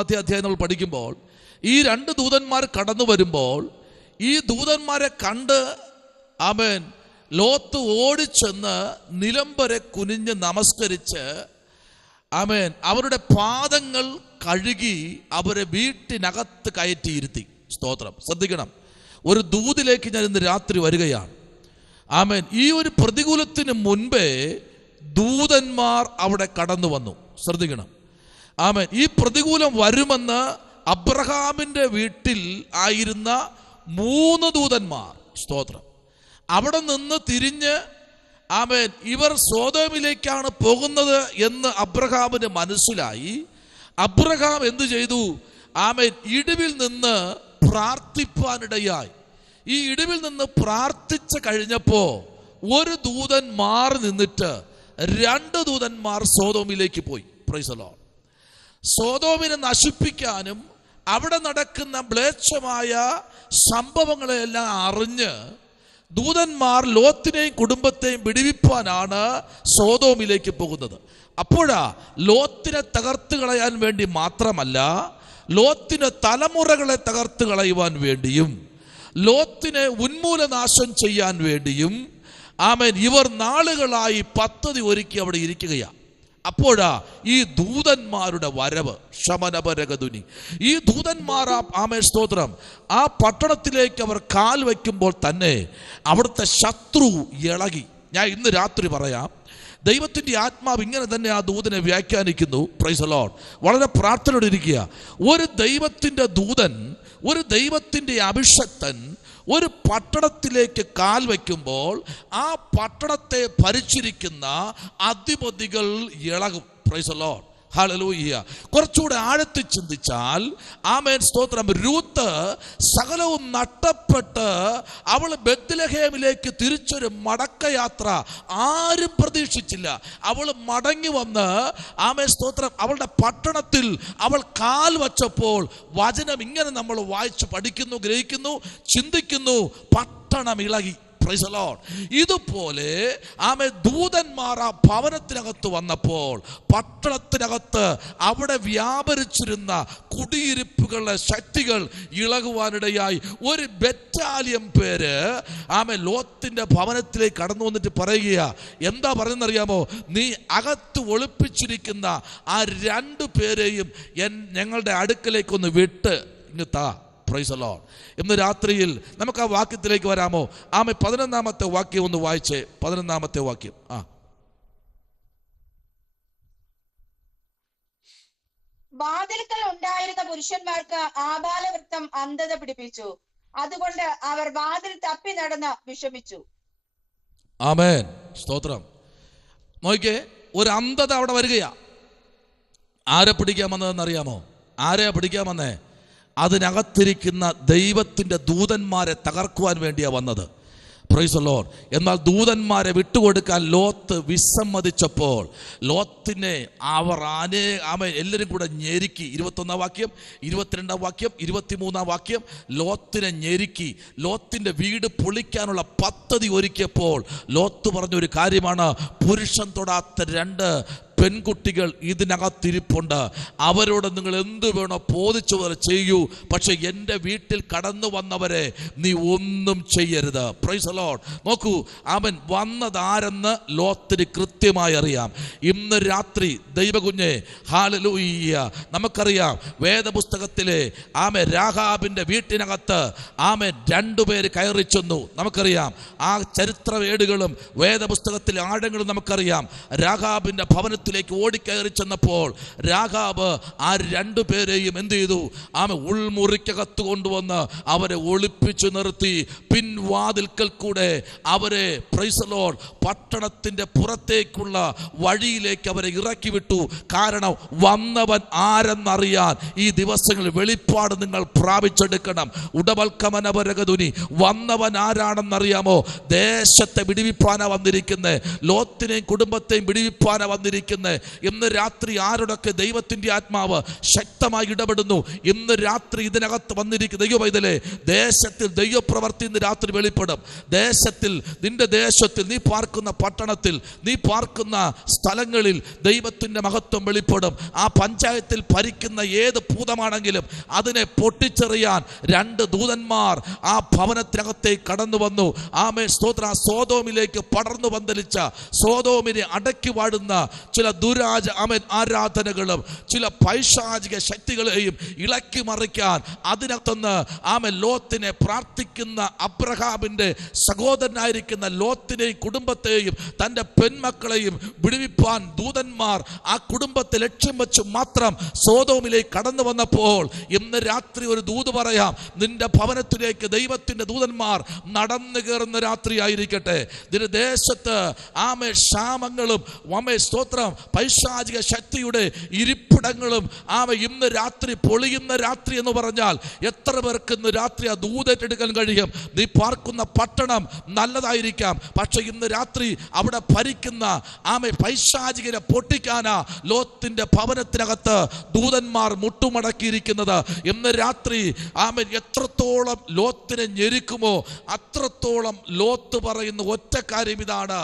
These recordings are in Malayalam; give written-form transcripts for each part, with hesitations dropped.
അധ്യായം നമ്മൾ പഠിക്കുമ്പോൾ ഈ രണ്ട് ദൂതന്മാർ കടന്നു വരുമ്പോൾ ഈ ദൂതന്മാരെ കണ്ട് ആമേൻ ലോത്ത് ഓടിച്ചെന്ന് നിലംവരെ കുനിഞ്ഞ് നമസ്കരിച്ച് ആമേൻ അവരുടെ പാദങ്ങൾ കഴുകി അവരെ വീട്ടിനകത്ത് കയറ്റിയിരുത്തി. സ്തോത്രം. ശ്രദ്ധിക്കണം, ഒരു ദൂതിലേക്ക് ഞാൻ ഇന്ന് രാത്രി വരികയാണ്. ആമേൻ. ഈ ഒരു പ്രതികൂലത്തിന് മുൻപേ ദൂതന്മാർ അവിടെ കടന്നു വന്നു. ശ്രദ്ധിക്കണം. ആമേൻ. ഈ പ്രതികൂലം വരുമെന്ന് അബ്രഹാമിൻ്റെ വീട്ടിൽ ആയിരുന്ന 3 ദൂതന്മാർ, സ്തോത്രം, അവിടെ നിന്ന് തിരിഞ്ഞ് ആമേൻ ഇവർ സോദോമിലേക്കാണ് പോകുന്നത് എന്ന് അബ്രഹാമിന് മനസ്സിലായി. അബ്രഹാം എന്തു ചെയ്തു? ആമേൻ ഇടിവിൽ നിന്ന് പ്രാർത്ഥിപ്പാനിടയായി. ഈ ഇടിവിൽ നിന്ന് പ്രാർത്ഥിച്ച് കഴിഞ്ഞപ്പോൾ ഒരു ദൂതൻ മാറി നിന്നിട്ട് 2 ദൂതന്മാർ സോദോമിലേക്ക് പോയി. Price the Lord. സോദോമിനെ നശിപ്പിക്കാനും അവിടെ നടക്കുന്ന മ്ലേച്ഛമായ സംഭവങ്ങളെല്ലാം അറിഞ്ഞ് ദൂതന്മാർ ലോത്തിനെയും കുടുംബത്തെയും വിടുവിപ്പാനാണ് സോദോമിലേക്ക് പോകുന്നത്. അപ്പോഴാ ലോത്തിനെ തകർത്ത് കളയാൻ വേണ്ടി മാത്രമല്ല, ലോത്തിന്റെ തലമുറകളെ തകർത്ത് കളയുവാൻ വേണ്ടിയും ലോത്തിനെ ഉന്മൂലനാശം ചെയ്യാൻ വേണ്ടിയും ആമേൻ ഇവർ നാളുകളായി പദ്ധതി ഒരുക്കി അവിടെ ഇരിക്കുകയാണ്. അപ്പോഴാ ഈ ദൂതന്മാരുടെ വരവ്. ശമനപരഗതുനി. ഈ ദൂതന്മാർ ആമേൻ സ്തോത്രം ആ പട്ടണത്തിലേക്ക് അവർ കാൽ വയ്ക്കുമ്പോൾ തന്നെ അവിടുത്തെ ശത്രു ഇളകി. ഞാൻ ഇന്ന് രാത്രി പറയാം, ദൈവത്തിൻ്റെ ആത്മാവ് ഇങ്ങനെ തന്നെ ആ ദൂതനെ വ്യാഖ്യാനിക്കുന്നു. Price the Lord. വളരെ പ്രാർത്ഥനയോടെ ഇരിക്കുക. ഒരു ദൈവത്തിൻ്റെ ദൂതൻ, ഒരു ദൈവത്തിൻ്റെ അഭിഷക്തൻ ഒരു പട്ടണത്തിലേക്ക് കാൽ വയ്ക്കുമ്പോൾ ആ പട്ടണത്തെ ഭരിച്ചിരിക്കുന്ന അധിപതികൾ ഇളകും. Praise the Lord. ഹല്ലേലൂയ. കുറച്ചുകൂടെ ആഴത്തിൽ ചിന്തിച്ചാൽ ആമേൻ സ്തോത്രം, രൂത്ത് സകലവും നഷ്ടപ്പെട്ട് അവൾ ബെത്ലഹേമിലേക്ക് തിരിച്ചൊരു മടക്കയാത്ര ആരും പ്രതീക്ഷിച്ചില്ല. അവൾ മടങ്ങി വന്ന് ആമേൻ സ്തോത്രം അവളുടെ പട്ടണത്തിൽ അവൾ കാൽ വച്ചപ്പോൾ വചനം ഇങ്ങനെ നമ്മൾ വായിച്ച് പഠിക്കുന്നു, ഗ്രഹിക്കുന്നു, ചിന്തിക്കുന്നു. പട്ടണം ഇളകി. Price the Lord. ഇതുപോലെ ആമേൻ ദൂതന്മാർ ആ ഭവനത്തിനകത്ത് വന്നപ്പോൾ പട്ടണത്തിനകത്ത് അവിടെ വ്യാപരിച്ചിരുന്ന കുടിയിരിപ്പുകളുടെ ശക്തികൾ ഇളകുവാനിടയായി. ഒരു ബറ്റാലിയൻ പേര് ആമേൻ ലോത്തിന്റെ ഭവനത്തിലേക്ക് കടന്നു വന്നിട്ട് പറയുക. എന്താ പറയുന്നറിയാമോ? നീ അകത്ത് ഒളിപ്പിച്ചിരിക്കുന്ന ആ 2 പേരെയും ഞങ്ങളുടെ അടുക്കലേക്കൊന്ന് വിട്ട് ഇങ്ങ് താ. Price the Lord. ഇന്ന് രാത്രിയിൽ നമുക്ക് ആ വാക്യത്തിലേക്ക് വരാമോ? ആമേ 11-ാമത്തെ വാക്യം ഒന്ന് വായിച്ചേ. 11-ാമത്തെ വാക്യം. വാതിൽക്കൽ ഉണ്ടായിരുന്ന പുരുഷന്മാർക്ക് ആബാലവൃത്തം അന്ധത പിടിപ്പിച്ചു. അതുകൊണ്ട് അവർ വാതിൽ തപ്പി നടന്ന് വിഷമിച്ചു. ആമേൻ സ്തോത്രം. നോക്കിക്കേ, ഒരു അന്ധത അവിടെ വരികയാ. ആരെ പിടിക്കാൻ വന്നതെന്നറിയാമോ? ആരെയാ പിടിക്കാൻ വന്നേ? അതിനകത്തിരിക്കുന്ന ദൈവത്തിൻ്റെ ദൂതന്മാരെ തകർക്കുവാൻ വേണ്ടിയാണ് വന്നത്. Price the Lord. എന്നാൽ ദൂതന്മാരെ വിട്ടുകൊടുക്കാൻ ലോത്ത് വിസമ്മതിച്ചപ്പോൾ ലോത്തിനെ അവർ എല്ലാവരും കൂടെ ഞെരുക്കി. 21-ാം വാക്യം, 22-ാം വാക്യം, 23-ാം വാക്യം. ലോത്തിനെ ഞെരുക്കി. ലോത്തിൻ്റെ വീട് പൊളിക്കാനുള്ള പദ്ധതി ഒരുക്കിയപ്പോൾ ലോത്ത് പറഞ്ഞൊരു കാര്യമാണ്, പുരുഷൻ തൊടാത്ത 2 പെൺകുട്ടികൾ ഇതിനകത്തിരിപ്പുണ്ട്. അവരോട് നിങ്ങൾ എന്ത് വേണോ ബോധിച്ചു പോലെ ചെയ്യൂ, പക്ഷെ എൻ്റെ വീട്ടിൽ കടന്നു വന്നവരെ നീ ഒന്നും ചെയ്യരുത്. Price the Lord. നോക്കൂ, അവൻ വന്നതാരെന്ന് ലോത്തിന് കൃത്യമായി അറിയാം. ഇന്ന് രാത്രി ദൈവകുഞ്ഞെ, ഹല്ലേലൂയ, നമുക്കറിയാം വേദപുസ്തകത്തിലെ രാഹാബിൻ്റെ വീട്ടിനകത്ത് 2 പേര് കയറി ചെന്നു. നമുക്കറിയാം ആ ചരിത്രവേടുകളും വേദപുസ്തകത്തിലെ ആഴങ്ങളും നമുക്കറിയാം. രാഹാബിൻ്റെ ഭവനത്തിൽ ഓടിക്കയറി ചെന്നപ്പോൾ രാഹാബ് ആ 2 പേരെയും എന്ത് ചെയ്തു? ഉൾമുറിക്കകത്ത് കൊണ്ടുവന്ന് അവരെ ഒളിപ്പിച്ചു നിർത്തി. പിൻവാതിൽക്കൽ കൂടെ അവരെ പ്രൈസ് ദി ലോർഡ് പട്ടണത്തിന്റെ പുറത്തേക്കുള്ള വഴിയിലേക്ക് അവരെ ഇറക്കി വിട്ടു. കാരണം വന്നവൻ ആരെന്നറിയാൻ ഈ ദിവസങ്ങളിൽ വെളിപ്പാട് നിങ്ങൾ പ്രാപിച്ചെടുക്കണം. ഉടവൽക്കമനപരഗതുനി. വന്നവൻ ആരാണെന്നറിയാമോ? ദേശത്തെ വിടിവിപ്പാനാ വന്നിരിക്കുന്നത്. ലോത്തിനെയും കുടുംബത്തെയും വിടിവിപ്പാനാ വന്നിരിക്കുന്നത്. വന്നിരിക്കുന്നത്. ഇന്ന് രാത്രി ആരോടൊക്കെ ദൈവത്തിൻ്റെ ആത്മാവ് ശക്തമായി ഇടപെടുന്നു. ഇന്ന് രാത്രി ഇതിനകത്ത് വന്നിരിക്കുന്ന ദൈവ പൈതലേ, ദേശത്തിൽ ദൈവപ്രവർത്തി ഇന്ന് രാത്രി വെളിപ്പെടും. ദേശത്തിൽ, നിന്റെ ദേശത്തിൽ, നീ പാർക്കുന്ന പട്ടണത്തിൽ, നീ പാർക്കുന്ന സ്ഥലങ്ങളിൽ ദൈവത്തിൻ്റെ മഹത്വം വെളിപ്പെടും. ആ പഞ്ചായത്തിൽ ഭരിക്കുന്ന ഏത് ഭൂതമാണെങ്കിലും അതിനെ പൊട്ടിച്ചെറിയാൻ 2 ദൂതന്മാർ ആ ഭവനത്തിനകത്തേക്ക് കടന്നു വന്നു. ആമേൻ, സ്തോത്ര. സോദോമിലേക്ക് പടർന്നു പന്തലിച്ച, സോദോമിനെ അടക്കി വാഴുന്ന ചില ആരാധനകളും ചില പൈശാചിക ശക്തികളെയും ഇളക്കി മറിക്കാൻ അതിനകത്തുനിന്ന് ലോത്തിനെ, പ്രാർത്ഥിക്കുന്ന അബ്രഹാമിൻ്റെ സഹോദരനായിരിക്കുന്ന ലോത്തിനെയും കുടുംബത്തെയും തൻ്റെ പെൺമക്കളെയും വിടുവിപ്പാൻ ദൂതന്മാർ ആ കുടുംബത്തെ ലക്ഷ്യം വെച്ച് മാത്രം സോദോമിലേക്ക് കടന്നു വന്നപ്പോൾ ഇന്ന് രാത്രി ഒരു ദൂത് പറയാം. നിന്റെ ഭവനത്തിലേക്ക് ദൈവത്തിൻ്റെ ദൂതന്മാർ നടന്നു കയറുന്ന രാത്രി ആയിരിക്കട്ടെ. നിന്റെ ദേശത്ത് ക്ഷാമങ്ങളും സ്തോത്രം പൈശാചിക ശക്തിയുടെ ഇരിപ്പിടങ്ങളും ഇന്ന് രാത്രി പൊളിയുന്ന രാത്രി എന്ന് പറഞ്ഞാൽ എത്ര പേർക്ക് ഇന്ന് രാത്രി ആ ദൂതേറ്റെടുക്കാൻ കഴിയും? നീ പാർക്കുന്ന പട്ടണം നല്ലതായിരിക്കാം, പക്ഷെ ഇന്ന് രാത്രി അവിടെ ഭരിക്കുന്ന പൈശാചികരെ പൊട്ടിക്കാനാ ലോത്തിന്റെ ഭവനത്തിനകത്ത് ദൂതന്മാർ മുട്ടുമടക്കിയിരിക്കുന്നത്. ഇന്ന് രാത്രി എത്രത്തോളം ലോത്തിനെ ഞെരുക്കുമോ അത്രത്തോളം ലോത്ത് പറയുന്ന ഒറ്റ കാര്യം ഇതാണ്: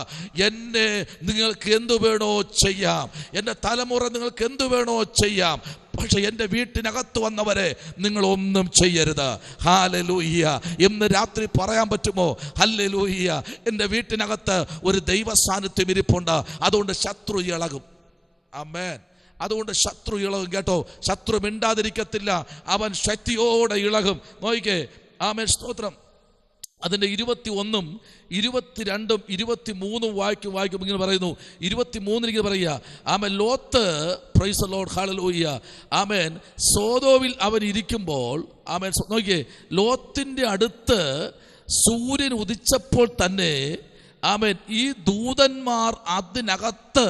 എന്നെ നിങ്ങൾക്ക് എന്തു വേണോ ചെയ്യാം, എൻ്റെ തലമുറ നിങ്ങൾക്ക് എന്തു വേണോ ചെയ്യാം, പക്ഷെ എൻ്റെ വീട്ടിനകത്ത് വന്നവരെ നിങ്ങൾ ഒന്നും ചെയ്യരുത്. ഹല്ലേലൂയ. ഇന്ന് രാത്രി പറയാൻ പറ്റുമോ? ഹല്ലേലൂയ. എൻ്റെ വീട്ടിനകത്ത് ഒരു ദൈവ സാന്നിധ്യം ഇരിപ്പുണ്ട്, അതുകൊണ്ട് ശത്രു ഇളകും. ആമേൻ. അതുകൊണ്ട് ശത്രു ഇളകും കേട്ടോ. ശത്രു മിണ്ടാതിരിക്കത്തില്ല, അവൻ ശക്തിയോടെ ഇളകും. നോക്കിക്കേ. ആമേൻ, സ്തോത്രം. അതിൻ്റെ 21, 22, 23 വായിക്കും ഇങ്ങനെ പറയുന്നു. 23 ഇങ്ങനെ പറയുക, ആമേൻ, ലോത്ത്, പ്രൈസ് ദി ലോർഡ്, ഹല്ലേലൂയ, ആമേൻ, സോദോമിൽ അവൻ ഇരിക്കുമ്പോൾ, ആമേൻ, നോക്കിയേ, ലോത്തിൻ്റെ അടുത്ത് സൂര്യൻ ഉദിച്ചപ്പോൾ തന്നെ, ആമേൻ, ഈ ദൂതന്മാർ അതിനകത്ത്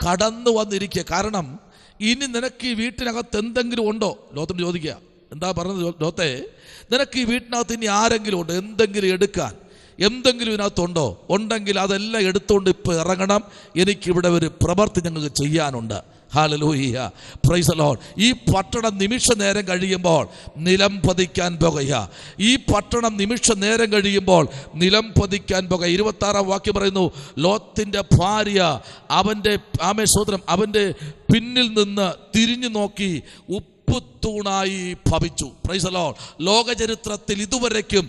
കടന്നു വന്നിരിക്കുക. കാരണം ഇനി നിനക്ക് ഈ വീട്ടിനകത്ത് എന്തെങ്കിലും ഉണ്ടോ? ലോത്തോട് ചോദിക്കുക. എന്താ പറഞ്ഞത്? ലോത്തേ, നിനക്ക് ഈ വീട്ടിനകത്ത് ഇനി ആരെങ്കിലും ഉണ്ടോ? എന്തെങ്കിലും എടുക്കാൻ, എന്തെങ്കിലും ഇതിനകത്തുണ്ടോ? ഉണ്ടെങ്കിൽ അതെല്ലാം എടുത്തുകൊണ്ട് ഇപ്പോൾ ഇറങ്ങണം. എനിക്കിവിടെ ഒരു പ്രവൃത്തി ഞങ്ങൾക്ക് ചെയ്യാനുണ്ട്. Hallelujah, praise the Lord. ഈ പട്ടണം നിമിഷ നേരം കഴിയുമ്പോൾ നിലം പതിക്കാൻ പോകുക. ഈ പട്ടണം നിമിഷ നേരം കഴിയുമ്പോൾ നിലം പതിക്കാൻ പോകുക. 26 വാക്യം പറയുന്നു, ലോത്തിൻ്റെ ഭാര്യ അവൻ്റെ സഹോദരൻ അവൻ്റെ പിന്നിൽ നിന്ന് തിരിഞ്ഞു നോക്കി ഉപ്പുത്തൂണായി ഭവിച്ചു. Praise the Lord. ലോകചരിത്രത്തിൽ ഇതുവരയ്ക്കും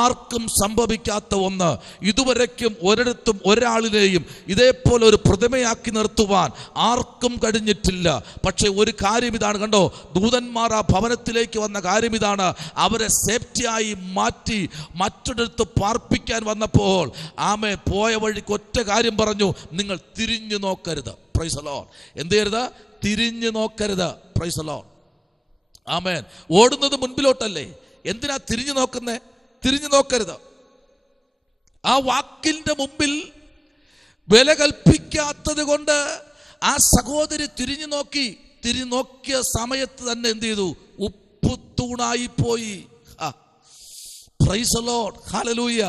ആർക്കും സംഭവിക്കാത്ത ഒന്ന്, ഇതുവരയ്ക്കും ഒരിടത്തും ഒരാളിനെയും ഇതേപോലെ ഒരു പ്രതിമയാക്കി നിർത്തുവാൻ ആർക്കും കഴിഞ്ഞിട്ടില്ല. പക്ഷേ ഒരു കാര്യം ഇതാണ്, കണ്ടോ, ദൂതന്മാർ ആ ഭവനത്തിലേക്ക് വന്ന കാര്യം ഇതാണ്: അവരെ സേഫ്റ്റിയായി മാറ്റി മറ്റൊരിടത്ത് പാർപ്പിക്കാൻ വന്നപ്പോൾ പോയ വഴിക്ക് ഒറ്റ കാര്യം പറഞ്ഞു: നിങ്ങൾ തിരിഞ്ഞു നോക്കരുത്. Praise the Lord. എന്ത് ചെയ്യരുത്? തിരിഞ്ഞു നോക്കരുത്. Praise the Lord. ആമേൻ. ഓടുന്നത് മുൻപിലോട്ടല്ലേ, എന്തിനാ തിരിഞ്ഞു നോക്കുന്നേ? തിരിഞ്ഞു നോക്കരുത്. ആ വാക്കിന്റെ മുമ്പിൽ വില കൽപ്പിക്കാത്തത് കൊണ്ട് ആ സഹോദരി തിരിഞ്ഞു നോക്കിയ സമയത്ത് തന്നെ എന്ത് ചെയ്തു? ഉപ്പുത്തൂണായി പോയി. പ്രൈസ് ദി ലോർഡ്, ഹല്ലേലൂയ,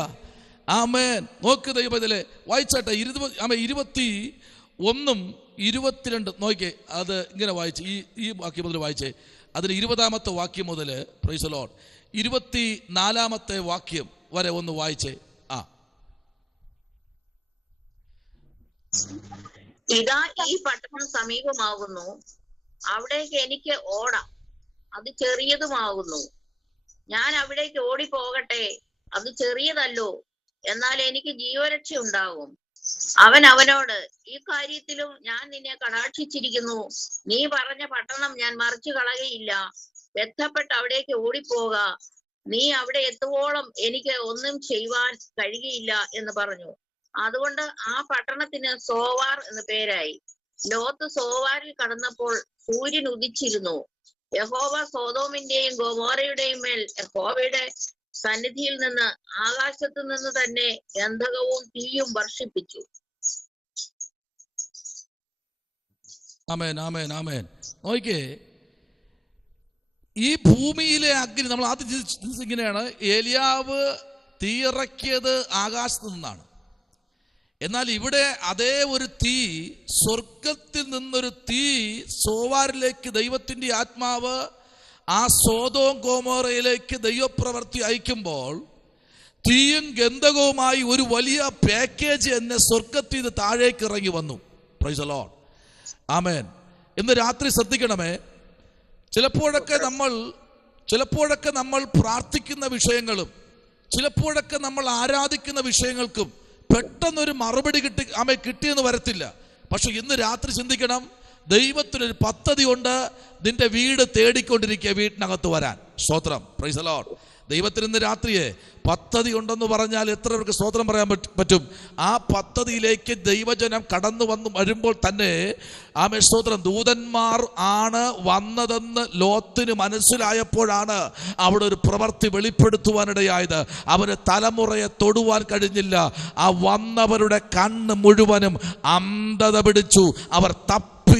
ആമേൻ. നോക്ക് ദൈവത്തിലെ വായിച്ചട്ടെ. 21, 22 നോക്കിയേ. അത് ഇങ്ങനെ വായിച്ച് ഈ വാക്യം മുതൽ വായിച്ചേ. അതിന് 20ാമത്തെ വാക്യം മുതൽ, പ്രൈസ് ദി ലോർഡ്, 24ാമത്തെ വാക്യം വരെ ഒന്ന് വായിച്ചേ. ഇതാ ഈ പട്ടണം സമീപമാകുന്നു, അവിടേക്ക് എനിക്ക് ഓടാം, അത് ചെറിയതുമാകുന്നു. ഞാൻ അവിടേക്ക് ഓടിപ്പോകട്ടെ, അത് ചെറിയതല്ലോ, എന്നാൽ എനിക്ക് ജീവരക്ഷ ഉണ്ടാകും. അവൻ അവനോട്, ഈ കാര്യത്തിലും ഞാൻ നിന്നെ കടാക്ഷിച്ചിരിക്കുന്നു. നീ പറഞ്ഞ പട്ടണം ഞാൻ മറിച്ചു കളകയില്ല. ബന്ധപ്പെട്ട് അവിടേക്ക് ഓടിപ്പോക. നീ അവിടെ എത്തുവോളം എനിക്ക് ഒന്നും ചെയ്യുവാൻ കഴിയുകയില്ല എന്ന് പറഞ്ഞു. അതുകൊണ്ട് ആ പട്ടണത്തിന് സോവാർ എന്ന് പേരായി. ലോത്ത് സോവാറിൽ കടന്നപ്പോൾ സൂര്യൻ ഉദിച്ചിരുന്നു. യഹോവ സോദോമിന്റെയും ഗൊമോറയുടെയും മേൽ യഹോവയുടെ സന്നിധിയിൽ നിന്ന് ആകാശത്തു നിന്ന് തന്നെ ഗന്ധകവും തീയും വർഷിപ്പിച്ചു. ആമേൻ, ആമേൻ, ആമേൻ. നോക്കിയേ, ഈ ഭൂമിയിലെ അഗ്നി, നമ്മൾ ആദ്യം ഇങ്ങനെയാണ്, ഏലിയാവ് തീയിറക്കിയത് ആകാശത്തു നിന്നാണ്. എന്നാൽ ഇവിടെ അതേ ഒരു തീ, സ്വർഗത്തിൽ നിന്നൊരു തീ സോവാറിലേക്ക് ദൈവത്തിൻ്റെ ആത്മാവ് ആ സോദോം ഗൊമോറയിലേക്ക് ദൈവപ്രവൃത്തി അയക്കുമ്പോൾ തീയും ഗന്ധകവുമായി ഒരു വലിയ പാക്കേജ് എന്നെ സ്വർഗത്തിൽ നിന്ന് താഴേക്ക് ഇറങ്ങി വന്നു. Praise the Lord. ആമേൻ. ഇന്ന് രാത്രി ശ്രദ്ധിക്കണമേ. ചിലപ്പോഴൊക്കെ നമ്മൾ പ്രാർത്ഥിക്കുന്ന വിഷയങ്ങളും ചിലപ്പോഴൊക്കെ നമ്മൾ ആരാധിക്കുന്ന വിഷയങ്ങൾക്കും പെട്ടെന്നൊരു മറുപടി കിട്ടിയെന്ന് വരത്തില്ല. പക്ഷെ ഇന്ന് രാത്രി ചിന്തിക്കണം, ദൈവത്തിനൊരു പദ്ധതി ഉണ്ട്. നിന്റെ വീട് തേടിക്കൊണ്ടിരിക്കുക വീട്ടിനകത്ത് വരാൻ. സ്തോത്രം. Praise the Lord. ദൈവത്തിന് ഇന്ന് രാത്രിയെ പദ്ധതി ഉണ്ടെന്ന് പറഞ്ഞാൽ എത്ര പേർക്ക് സ്തോത്രം പറയാൻ പറ്റും? ആ പദ്ധതിയിലേക്ക് ദൈവജനം കടന്നു വരുമ്പോൾ തന്നെ ആമേൻ സ്തോത്രം, ദൂതന്മാർ ആണ് വന്നതെന്ന് ലോത്തിന് മനസ്സിലായപ്പോഴാണ് അവിടെ ഒരു പ്രവൃത്തി വെളിപ്പെടുത്തുവാനിടയായത്. അവന് തലമുറയെ തൊടുവാൻ കഴിഞ്ഞില്ല. ആ വന്നവരുടെ കണ്ണ് മുഴുവനും അന്ധത പിടിച്ചു. അവർ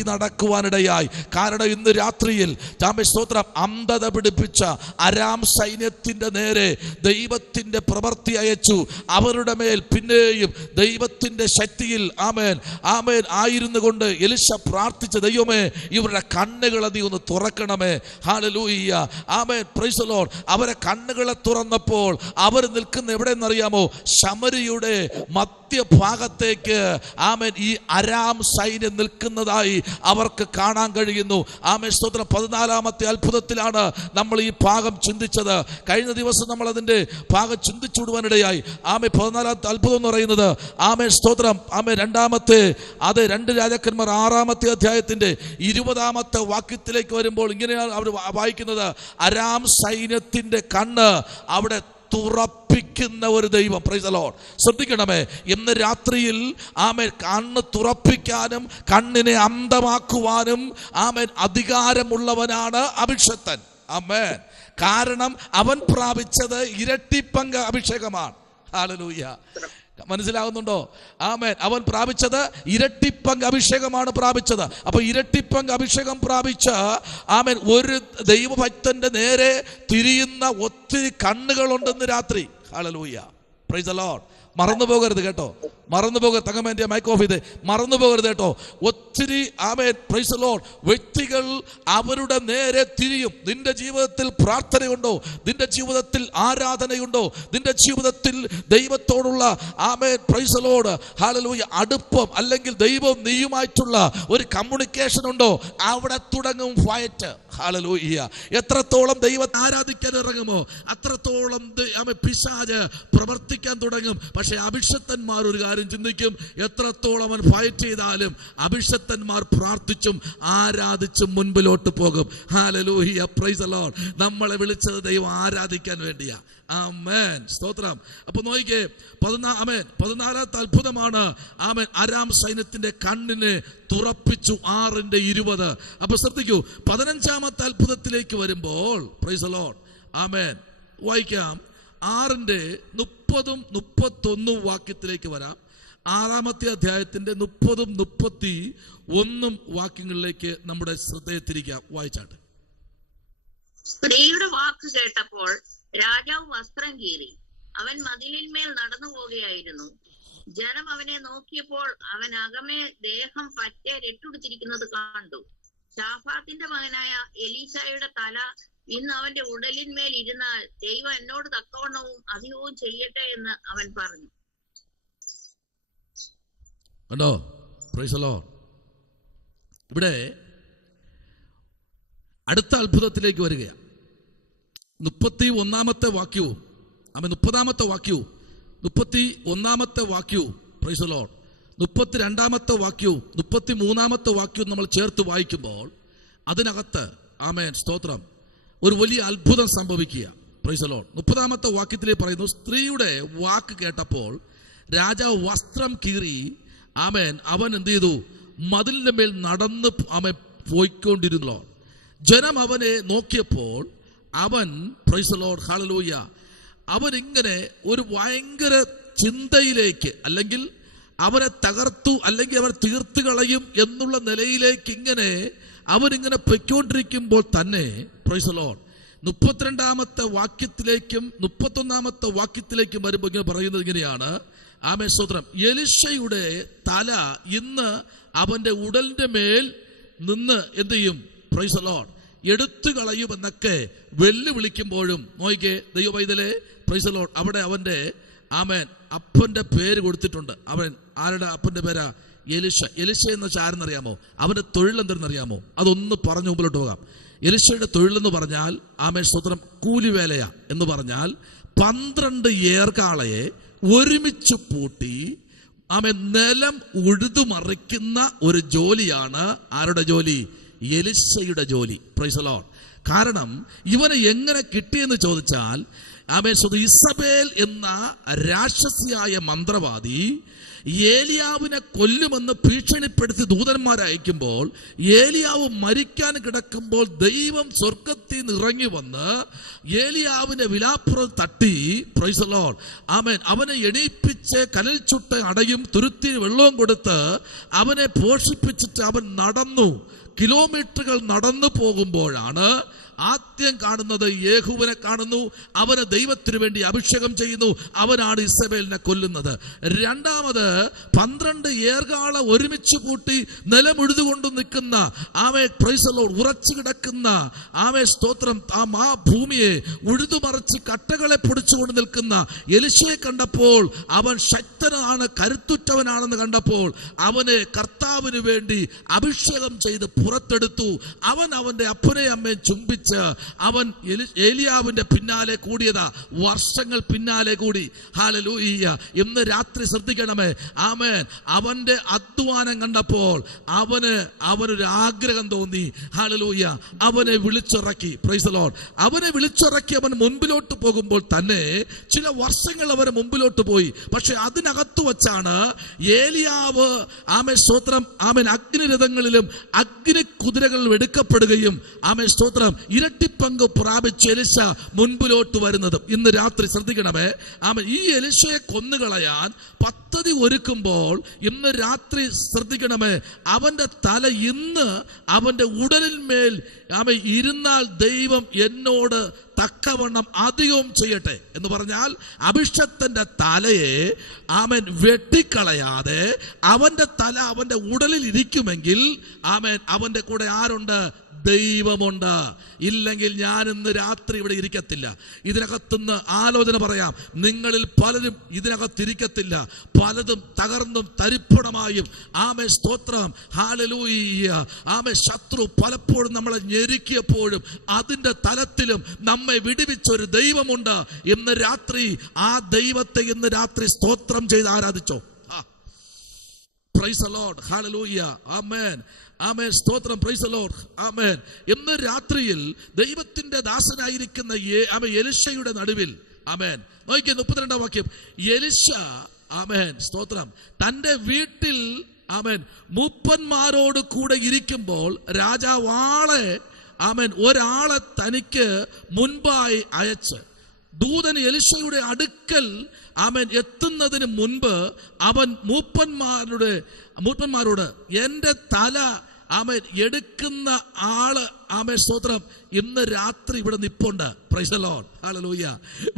നടക്കുവാനിടയായി. കാരണം ഇന്ന് രാത്രിയിൽ സ്തോത്രം, അന്ധത പിടിപ്പിച്ച അരാം സൈന്യത്തിന്റെ നേരെ ദൈവത്തിന്റെ പ്രവൃത്തി അയച്ചു. അവരുടെ മേൽ പിന്നെയും ദൈവത്തിന്റെ ശക്തിയിൽ ആമേൻ ആമേൻ ആയിരുന്നു കൊണ്ട് എലിശ പ്രാർത്ഥിച്ച, ദൈവമേ ഇവരുടെ കണ്ണുകളെ നീ ഒന്ന് തുറക്കണമേ. ഹല്ലേലൂയ. ആമേൻ. Praise the Lord. അവരെ കണ്ണുകളെ തുറന്നപ്പോൾ അവർ നിൽക്കുന്ന എവിടെയെന്നറിയാമോ? ശമരിയുടെ മധ്യഭാഗത്തേക്ക് ആമേൻ ഈ അരാം സൈന്യം നിൽക്കുന്നതായി അവർക്ക് കാണാൻ കഴിയുന്നു. ആമേൻ സ്തോത്രം. 14-ാമത്തെ അത്ഭുതത്തിലാണ് നമ്മൾ ഈ ഭാഗം ചിന്തിച്ചത്. കഴിഞ്ഞ ദിവസം നമ്മൾ അതിന്റെ ഭാഗം ചിന്തിച്ചുവിടുവാനിടയായി. ആമേൻ 14-ാമത്തെ അത്ഭുതം എന്ന് പറയുന്നത് ആമേൻ സ്തോത്രം ആമേൻ 2 രാജാക്കന്മാർ 6-ാമത്തെ അധ്യായത്തിന്റെ 20-ാമത്തെ വാക്യത്തിലേക്ക് വരുമ്പോൾ ഇങ്ങനെയാണ് അവർ വായിക്കുന്നത്: അരാം സൈന്യത്തിന്റെ കണ്ണ് അവിടെ തുറപ്പിക്കുന്ന ഒരു ദൈവം. Price the Lord. ശ്രദ്ധിക്കണമേ, ഇന്ന് രാത്രിയിൽ ആമേൻ കണ്ണ് തുറപ്പിക്കാനും കണ്ണിനെ അന്ധമാക്കുവാനും ആമേൻ അധികാരമുള്ളവനാണ് അഭിഷക്തൻ. ആമേൻ. കാരണം അവൻ പ്രാപിച്ചത് ഇരട്ടിപ്പങ്ക് അഭിഷേകമാണ്. ഹല്ലേലൂയ. മനസ്സിലാകുന്നുണ്ടോ? ആമേൻ. അവൻ പ്രാപിച്ചത് ഇരട്ടിപ്പങ്ക് അഭിഷേകമാണ് പ്രാപിച്ചത്. അപ്പൊ ഇരട്ടിപ്പങ്ക് അഭിഷേകം പ്രാപിച്ച ആമേൻ ഒരു ദൈവഭക്തന്റെ നേരെ തിരിയുന്ന ഒത്തിരി കണ്ണുകളുണ്ടെന്ന് രാത്രി. ഹല്ലേലൂയ. Praise the Lord. മറന്നു പോകരുത് കേട്ടോ, മറന്നു പോകരുത്. തങ്കമേന്റെ മൈക്ക് ഓഫ് ചെയ്ത് മറന്നു പോകരുത് കേട്ടോ. ഒത്തിരി ആമേൻ പ്രൈസ് ദി ലോർഡ് വ്യക്തികൾ അവരുടെ നേരെ തിരിയും. നിന്റെ ജീവിതത്തിൽ പ്രാർത്ഥനയുണ്ടോ? നിന്റെ ജീവിതത്തിൽ ആരാധനയുണ്ടോ? നിന്റെ ജീവിതത്തിൽ ദൈവത്തോടുള്ള ആമേൻ പ്രൈസ് ദി ലോർഡ് ഹല്ലേലൂയ അടുപ്പം, അല്ലെങ്കിൽ ദൈവം നീയുമായിട്ടുള്ള ഒരു കമ്മ്യൂണിക്കേഷൻ ഉണ്ടോ? അവിടെ തുടങ്ങും ഫൈറ്റ്. ഹല്ലേലൂയ. എത്രത്തോളം ദൈവത്തെ ആരാധിക്കാൻ ഇറങ്ങുമോ അത്രത്തോളം പിശാച് പ്രവർത്തിക്കാൻ തുടങ്ങും. പക്ഷെ അഭിഷക്തന്മാർ ഒരു കാര്യം ചിന്തിക്കും: എത്രത്തോളം അവൻ ഫൈറ്റ് ചെയ്താലും അഭിഷക്തന്മാർ പ്രാർത്ഥിച്ചും ആരാധിച്ചും മുൻപിലോട്ട് പോകും. ഹല്ലേലൂയ. Praise the Lord. നമ്മളെ വിളിച്ചത് ദൈവം ആരാധിക്കാൻ വേണ്ടിയാ. ആമേൻ. സ്തോത്രം. അപ്പൊ നോക്കിക്കേ, 14-ാമത്തെ അത്ഭുതമാണ് ആമേൻ അരാം സൈന്യത്തിന്റെ കണ്ണിനെ തുറപ്പിച്ചു. 6:20. അപ്പൊ ശ്രദ്ധിക്കൂ, 15-ാമത്തെ അത്ഭുതത്തിലേക്ക് വരുമ്പോൾ പ്രൈസ് ദി ലോർഡ് ആമേൻ വായിക്കാം. 6:30-31 വാക്യത്തിലേക്ക് വരാം. 6-ാമത്തെ അധ്യായത്തിന്റെ 30-31 വാക്യങ്ങളിലേക്ക് നമ്മുടെ ശ്രദ്ധയെ തിരിക്കാം. വായിച്ചാട്ടെ. സ്ത്രീയുടെ വാക്ക് കേട്ടപ്പോൾ രാജാവ് വസ്ത്രം കീറി. അവൻ മതിലിന്മേൽ നടന്നു പോവുകയായിരുന്നു. ജനം അവനെ നോക്കിയപ്പോൾ അവൻ അകമേ ദേഹം പറ്റെ രട്ടുടുത്തിരിക്കുന്നത് കണ്ടു. ശാഫാത്തിന്റെ മകനായ എലീശായുടെ തല ഇന്ന് അവന്റെ ഉടലിന്മേൽ ഇരുന്നാൽ ദൈവം എന്നോട് തക്കവണ്ണവും അധികവും ചെയ്യട്ടെ എന്ന് അവൻ പറഞ്ഞു. കണ്ടോ? Price the Lord. ഇവിടെ അടുത്ത അത്ഭുതത്തിലേക്ക് വരികയാണ്. 31-ാമത്തെ വാക്യവും 30-ാമത്തെ വാക്യവും 31-ാമത്തെ വാക്യവും പ്രൈസ് ദി ലോർഡ് 32-ാമത്തെ വാക്യവും 33-ാമത്തെ വാക്യവും നമ്മൾ ചേർത്ത് വായിക്കുമ്പോൾ അതിനകത്ത് ആമേൻ സ്തോത്രം ഒരു വലിയ അത്ഭുതം സംഭവിക്കുക. Price the Lord. 30-ാമത്തെ വാക്യത്തിലേക്ക് പറയുന്നു: സ്ത്രീയുടെ വാക്ക് കേട്ടപ്പോൾ രാജാവ് വസ്ത്രം കീറി ആമേൻ അവൻ എന്ത് ചെയ്തു? മതിലിന്റെ മേൽ നടന്ന് ആമേൻ പോയിക്കൊണ്ടിരുന്നു. ജനം അവനെ നോക്കിയപ്പോൾ അവൻ പ്രൈസ് ദി ലോർഡ് ഹല്ലേലൂയ അവൻ ഇങ്ങനെ ഒരു ഭയങ്കര ചിന്തയിലേക്ക്, അല്ലെങ്കിൽ അവനെ തകർത്തു, അല്ലെങ്കിൽ അവൻ തീർത്തു കളയും എന്നുള്ള നിലയിലേക്ക് അവനിങ്ങനെ പൊയ്ക്കൊണ്ടിരിക്കുമ്പോൾ തന്നെ പ്രൈസ് ദി ലോർഡ് 32-ാമത്തെ വാക്യത്തിലേക്കും 31-ാമത്തെ വാക്യത്തിലേക്കും വരുമ്പോൾ ഇങ്ങനെ പറയുന്നത് ഇങ്ങനെയാണ്: ആമേൻ സ്തോത്രം. എലിശയുടെ തല ഇന്ന് അവന്റെ ഉടലിന്റെ മേൽ നിന്ന് എന്ത് ചെയ്യും? പ്രൈസ് ദി ലോർഡ്, എടുത്തു കളയുമെന്നൊക്കെ വെല്ലുവിളിക്കുമ്പോഴും നോയിക്കേ ദൈവവൈതലേ, പ്രൈസ് ദി ലോർഡ്, അവിടെ അവന്റെ ആമേൻ അപ്പന്റെ പേര് കൊടുത്തിട്ടുണ്ട്. അവൻ ആരുടെ അപ്പന്റെ പേരാ? എലിശ. എലിശ എന്ന് വെച്ചാൽ ആരെന്നറിയാമോ? അവന്റെ തൊഴിൽ എന്തെന്നറിയാമോ? അതൊന്ന് പറഞ്ഞു മുമ്പിലോട്ട് പോകാം. എലിശയുടെ തൊഴിലെന്ന് പറഞ്ഞാൽ ആമേൻ സ്തോത്രം കൂലിവേലയാ. എന്ന് പറഞ്ഞാൽ 12 ഏർകാളയെ ഒരുമിച്ച് പൂട്ടി ആമേൻ നിലം ഉഴുതുമറിക്കുന്ന ഒരു ജോലിയാണ്. ആരുടെ ജോലി? എലിശയുടെ ജോലി. Price the Lord. കാരണം ഇവനെ എങ്ങനെ കിട്ടിയെന്ന് ചോദിച്ചാൽ ആമേൻ സ്തോത്രം, ഇസബേൽ എന്ന രാക്ഷസിയായ മന്ത്രവാദി ഏലിയാവിനെ കൊല്ലുമെന്ന് ഭീഷണിപ്പെടുത്തി ദൂതന്മാരയക്കുമ്പോൾ, ഏലിയാവ് മരിക്കാൻ കിടക്കുമ്പോൾ ദൈവം സ്വർഗത്തിൽ നിന്ന് ഇറങ്ങി വന്ന് ഏലിയാവിന്റെ വിലാപ്പുറം തട്ടി, പ്രൈസ് ദി ലോർഡ്, ആമേൻ, അവനെ എണീപ്പിച്ച് കനൽ ചുട്ട അടയും തുരുത്തി വെള്ളവും കൊടുത്ത് അവനെ പോഷിപ്പിച്ചിട്ട് അവൻ നടന്നു. കിലോമീറ്ററുകൾ നടന്നു പോകുമ്പോഴാണ് ആദ്യം കാണുന്നത് യേഹൂവിനെ കാണുന്നു. അവനെ ദൈവത്തിന് വേണ്ടി അഭിഷേകം ചെയ്യുന്നു. അവനാണ് ഇസബേലിനെ കൊല്ലുന്നത്. രണ്ടാമത് 12 ഏർകാള ഒരുമിച്ച് കൂട്ടി നിലമുഴുതുകൊണ്ട് നിൽക്കുന്ന ആമേ പ്രൈസ് ദി ലോർഡ് ഉറച്ചു കിടക്കുന്ന ആമേ സ്തോത്രം ആ ഭൂമിയെ ഉഴുതുമറിച്ച് കട്ടകളെ പൊടിച്ചുകൊണ്ട് നിൽക്കുന്ന എലിശയെ കണ്ടപ്പോൾ, അവൻ ശക്തനാണ്, കരുത്തുറ്റവനാണെന്ന് കണ്ടപ്പോൾ അവനെ കർത്താവിന് വേണ്ടി അഭിഷേകം ചെയ്ത് പുറത്തെടുത്തു. അവൻ അവന്റെ അപ്പനെ അമ്മയെ ചുംബിച്ച് അവൻ ഏലിയാവിന്റെ പിന്നാലെ കൂടിയതാ. വർഷങ്ങൾ പിന്നാലെ കൂടി. ഹല്ലേലൂയ. ഇന്ന് രാത്രി ശ്രദ്ധിക്കണമേ. ആമേൻ. അവന്റെ അധ്വാനം കണ്ടപ്പോൾ അവനൊരു ആഗ്രഹം തോന്നി. ഹല്ലേലൂയ. അവനെ വിളിച്ചിറക്കി. Price the Lord. അവനെ വിളിച്ചിറക്കി അവൻ മുൻപിലോട്ട് പോകുമ്പോൾ തന്നെ ചില വർഷങ്ങൾ അവന് മുമ്പിലോട്ട് പോയി. പക്ഷെ അതിനകത്ത് വച്ചാണ് ഏലിയാവ് ആമേൻ സ്തോത്രം ആമേൻ അഗ്നിരഥങ്ങളിലും അഗ്നി കുതിരകളിലും എടുക്കപ്പെടുകയും ആമേൻ സ്തോത്രം ഇരട്ടിപ്പങ്ക് പ്രാപിച്ച് എലിശ മുൻപിലോട്ട് വരുന്നതും. ഇന്ന് രാത്രി ശ്രദ്ധിക്കണമേ. ആമേൻ. ഈ എലിശയെ കൊന്നുകളയാൻ പദ്ധതി ഒരുക്കുമ്പോൾ ഇന്ന് രാത്രി ശ്രദ്ധിക്കണമേ. അവന്റെ തല ഇന്ന് അവന്റെ ഉടലിന്മേൽ ആമേൻ ഇരുന്നാൽ ദൈവം എന്നോട് തക്കവണ്ണം അധികവും ചെയ്യട്ടെ എന്ന് പറഞ്ഞാൽ, അഭിഷക്തന്റെ തലയെ ആമേൻ വെട്ടിക്കളയാതെ അവന്റെ തല അവന്റെ ഉടലിൽ ഇരിക്കുമെങ്കിൽ ആമേൻ അവന്റെ കൂടെ ആരുണ്ട്? ദൈവമുണ്ട്. ഇല്ലെങ്കിൽ ഞാൻ ഇന്ന് രാത്രി ഇവിടെ ഇരിക്കത്തില്ല. ഇതിനകത്തുനിന്ന് ആലോചന പറയാം. നിങ്ങളിൽ പലരും ഇതിനകത്തിരിക്കത്തില്ല. പലതും തകർന്നും തരിപ്പണമായും ആമേ സ്തോത്രം ഹല്ലേലൂയ ആമേ ശത്രു പലപ്പോഴും നമ്മളെ ഞെരുക്കിയപ്പോഴും അതിന്റെ തലത്തിലും നമ്മെ വിടുവിച്ചൊരു ദൈവമുണ്ട്. ഇന്ന് രാത്രി ആ ദൈവത്തെ ഇന്ന് രാത്രി സ്തോത്രം ചെയ്ത് ആരാധിച്ചോ. Praise the Lord. ഹല്ലേലൂയ. ആമേൻ. ആമേൻ സ്തോത്രം. Praise the Lord. ആമേൻ. ഇന്ന് രാത്രിയിൽ ദൈവത്തിന്റെ ദാസനായിരിക്കുന്ന എലിശയുടെ നടുവിൽ ആമേൻ നോക്കിയ 32 വാക്യം. എലിശ ആമേൻ സ്തോത്രം തന്റെ വീട്ടിൽ ആമേൻ മൂപ്പന്മാരോട് കൂടെ ഇരിക്കുമ്പോൾ രാജാവ് ആമേൻ ഒരാളെ തനിക്ക് മുൻപായി അയച്ച് ദൂതൻ എലിശയുടെ അടുക്കൽ ആമേൻ എത്തുന്നതിന് മുൻപ് അവൻ മൂപ്പന്മാരോട് എന്റെ തല ആമേൻ എടുക്കുന്ന ആള് ആമേൻ സ്തോത്രം ഇന്ന് രാത്രി ഇവിടെ നിപ്പുണ്ട്. Price the Lord. ഹല്ലേലൂയ.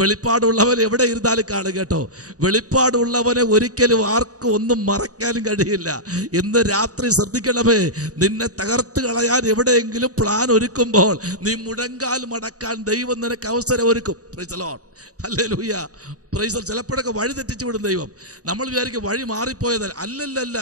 വെളിപ്പാടുള്ളവൻ എവിടെ ഇരുന്നാലും കാണും കേട്ടോ. വെളിപ്പാടുള്ളവനെ ഒരിക്കലും ആർക്കും ഒന്നും മറക്കാനും കഴിയില്ല. ഇന്ന് രാത്രി ശ്രദ്ധിക്കണമേ. നിന്നെ തകർത്ത് കളയാൻ എവിടെയെങ്കിലും പ്ലാൻ ഒരുക്കുമ്പോൾ നീ മുഴങ്കാൽ മടക്കാൻ ദൈവം നിനക്ക് അവസരം ഒരുക്കും. Price the Lord. ഹല്ലേലൂയ. Praise the Lord. ചിലപ്പോഴൊക്കെ വഴി തെറ്റിച്ചു വിടും ദൈവം. നമ്മൾ വിചാരിക്കും വഴി മാറിപ്പോയതല്ല. അല്ലല്ല,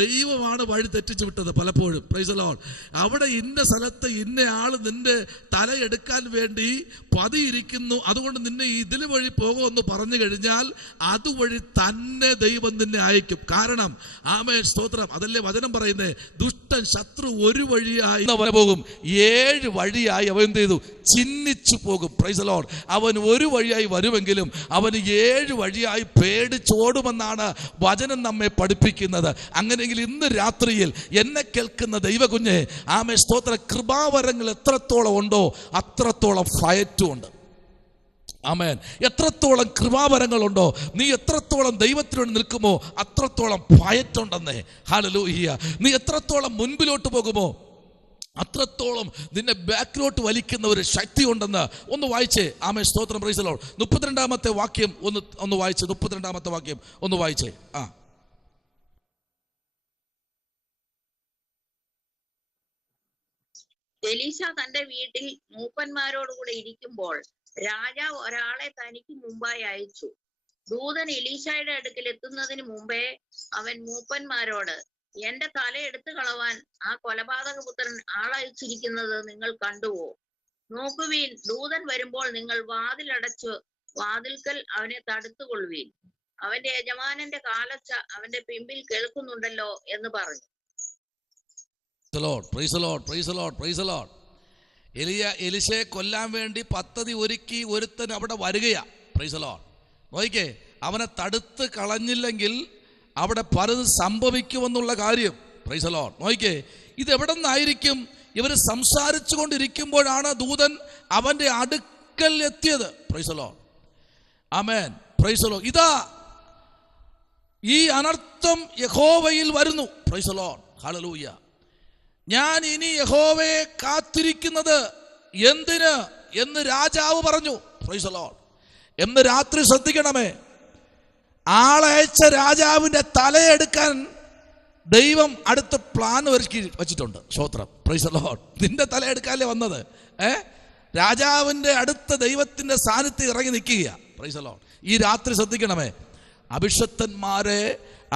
ദൈവമാണ് വഴി തെറ്റിച്ചു വിട്ടത് പലപ്പോഴും. Price the Lord. അവിടെ ഇന്ന സ്ഥലത്ത് ഇന്ന ആള് നിന്റെ തലയെടുക്കാൻ വേണ്ടി പതിയിരിക്കുന്നു, അതുകൊണ്ട് നിന്നെ ഇതിൽ വഴി പോകുമെന്ന് പറഞ്ഞു കഴിഞ്ഞാൽ അതുവഴി തന്നെ ദൈവം നിന്നെ അയക്കും. കാരണം ആമേൻ സ്തോത്രം അതല്ലേ വചനം പറയുന്നേ, ദുഷ്ടൻ ശത്രു ഒരു വഴിയായി പോകും, 7 വഴിയായി അവൻ എന്ത് ചെയ്തു? ചിഹ്നിച്ചു പോകും. Price the Lord. അവൻ ഒരു വഴിയായി വരുമെങ്കിലും അവന് 7 വഴിയായി പേടിച്ചോടുമെന്നാണ് വചനം നമ്മെ പഠിപ്പിക്കുന്നത്. അങ്ങനെയെങ്കിൽ ഇന്ന് രാത്രിയിൽ എന്നെ കേൾക്കുന്ന ദൈവകുഞ്ഞെ ആമേൻ സ്തോത്രം കൃപാവരങ്ങൾ എത്രത്തോളം ഉണ്ടോ അത്രത്തോളം ഫയറ്റും ഉണ്ട്. ആമേൻ. എത്രത്തോളം കൃപാവരങ്ങളുണ്ടോ, നീ എത്രത്തോളം ദൈവത്തിനോട് നിൽക്കുമോ അത്രത്തോളം ഫയറ്റുണ്ടെന്നേ. ഹല്ലേലൂയ. നീ എത്രത്തോളം മുൻപിലോട്ട് പോകുമോ അത്രത്തോളം നിന്നെ ബാക്കിലോട്ട് വലിക്കുന്ന ഒരു ശക്തി ഉണ്ടെന്ന് ഒന്ന് വായിച്ചേ. ആമേൻ, സ്തോത്രം, പ്രൈസ് ദി ലോർഡ്. 32-ാമത്തെ വാക്യം ഒന്ന് വായിച്ചേ. 32-ാമത്തെ വാക്യം ഒന്ന് വായിച്ചേ. എലീശ തന്റെ വീട്ടിൽ മൂപ്പന്മാരോടുകൂടെ ഇരിക്കുമ്പോൾ രാജാവ് ഒരാളെ തനിക്ക് മുമ്പായി അയച്ചു. ദൂതൻ എലീശയുടെ അടുക്കൽ എത്തുന്നതിന് മുമ്പേ അവൻ മൂപ്പന്മാരോട്, എന്റെ തല എടുത്തു കളവാൻ ആ കൊലപാതകപുത്രൻ ആളയച്ചിരിക്കുന്നത് നിങ്ങൾ കണ്ടുവോ? നോക്കുവീൻ, ദൂതൻ വരുമ്പോൾ നിങ്ങൾ വാതിലടച്ചു വാതിൽക്കൽ അവനെ തടുത്തുകൊള്ളുവീൻ. അവന്റെ യജമാനന്റെ കാലച്ച അവന്റെ പിമ്പിൽ കേൾക്കുന്നുണ്ടല്ലോ എന്ന് പറഞ്ഞു. എലിശയെ കൊല്ലാൻ വേണ്ടി പദ്ധതി ഒരുക്കി ഒരുത്തൻ അവിടെ വരികയാ. Price the Lord. നോക്കിക്കേ, അവനെ തടുത്ത് കളഞ്ഞില്ലെങ്കിൽ അവിടെ പലതും സംഭവിക്കുമെന്നുള്ള കാര്യം. Price the Lord. നോക്കിക്കേ, ഇത് എവിടെ നിന്നായിരിക്കും? ഇവർ സംസാരിച്ചു കൊണ്ടിരിക്കുമ്പോഴാണ് ദൂതൻ അവന്റെ അടുക്കൽ എത്തിയത്. Price the Lord. Amen, praise the Lord. ഇതാ ഈ അനർത്ഥം യഹോവയിൽ വരുന്നു. Price the Lord. ഹല്ലേലൂയ. ഞാൻ ഇനി യഹോവയെ കാത്തിരിക്കുന്നത് എന്തിന് എന്ന് രാജാവ് പറഞ്ഞു. Price the Lord. എന്ന് രാത്രി ശ്രദ്ധിക്കണമേ, ആളയച്ച രാജാവിന്റെ തലയെടുക്കാൻ ദൈവം അടുത്ത പ്ലാൻ ഒരുക്കി വെച്ചിട്ടുണ്ട്. സ്തോത്രം, പ്രൈസ് ദി ലോർഡ്. നിന്റെ തലയെടുക്കാനല്ലേ വന്നത്? രാജാവിന്റെ അടുത്ത ദൈവത്തിന്റെ സാന്നിധ്യം ഇറങ്ങി നിൽക്കുക. Price the Lord. ഈ രാത്രി ശ്രദ്ധിക്കണമേ, അഭിഷക്തന്മാരെ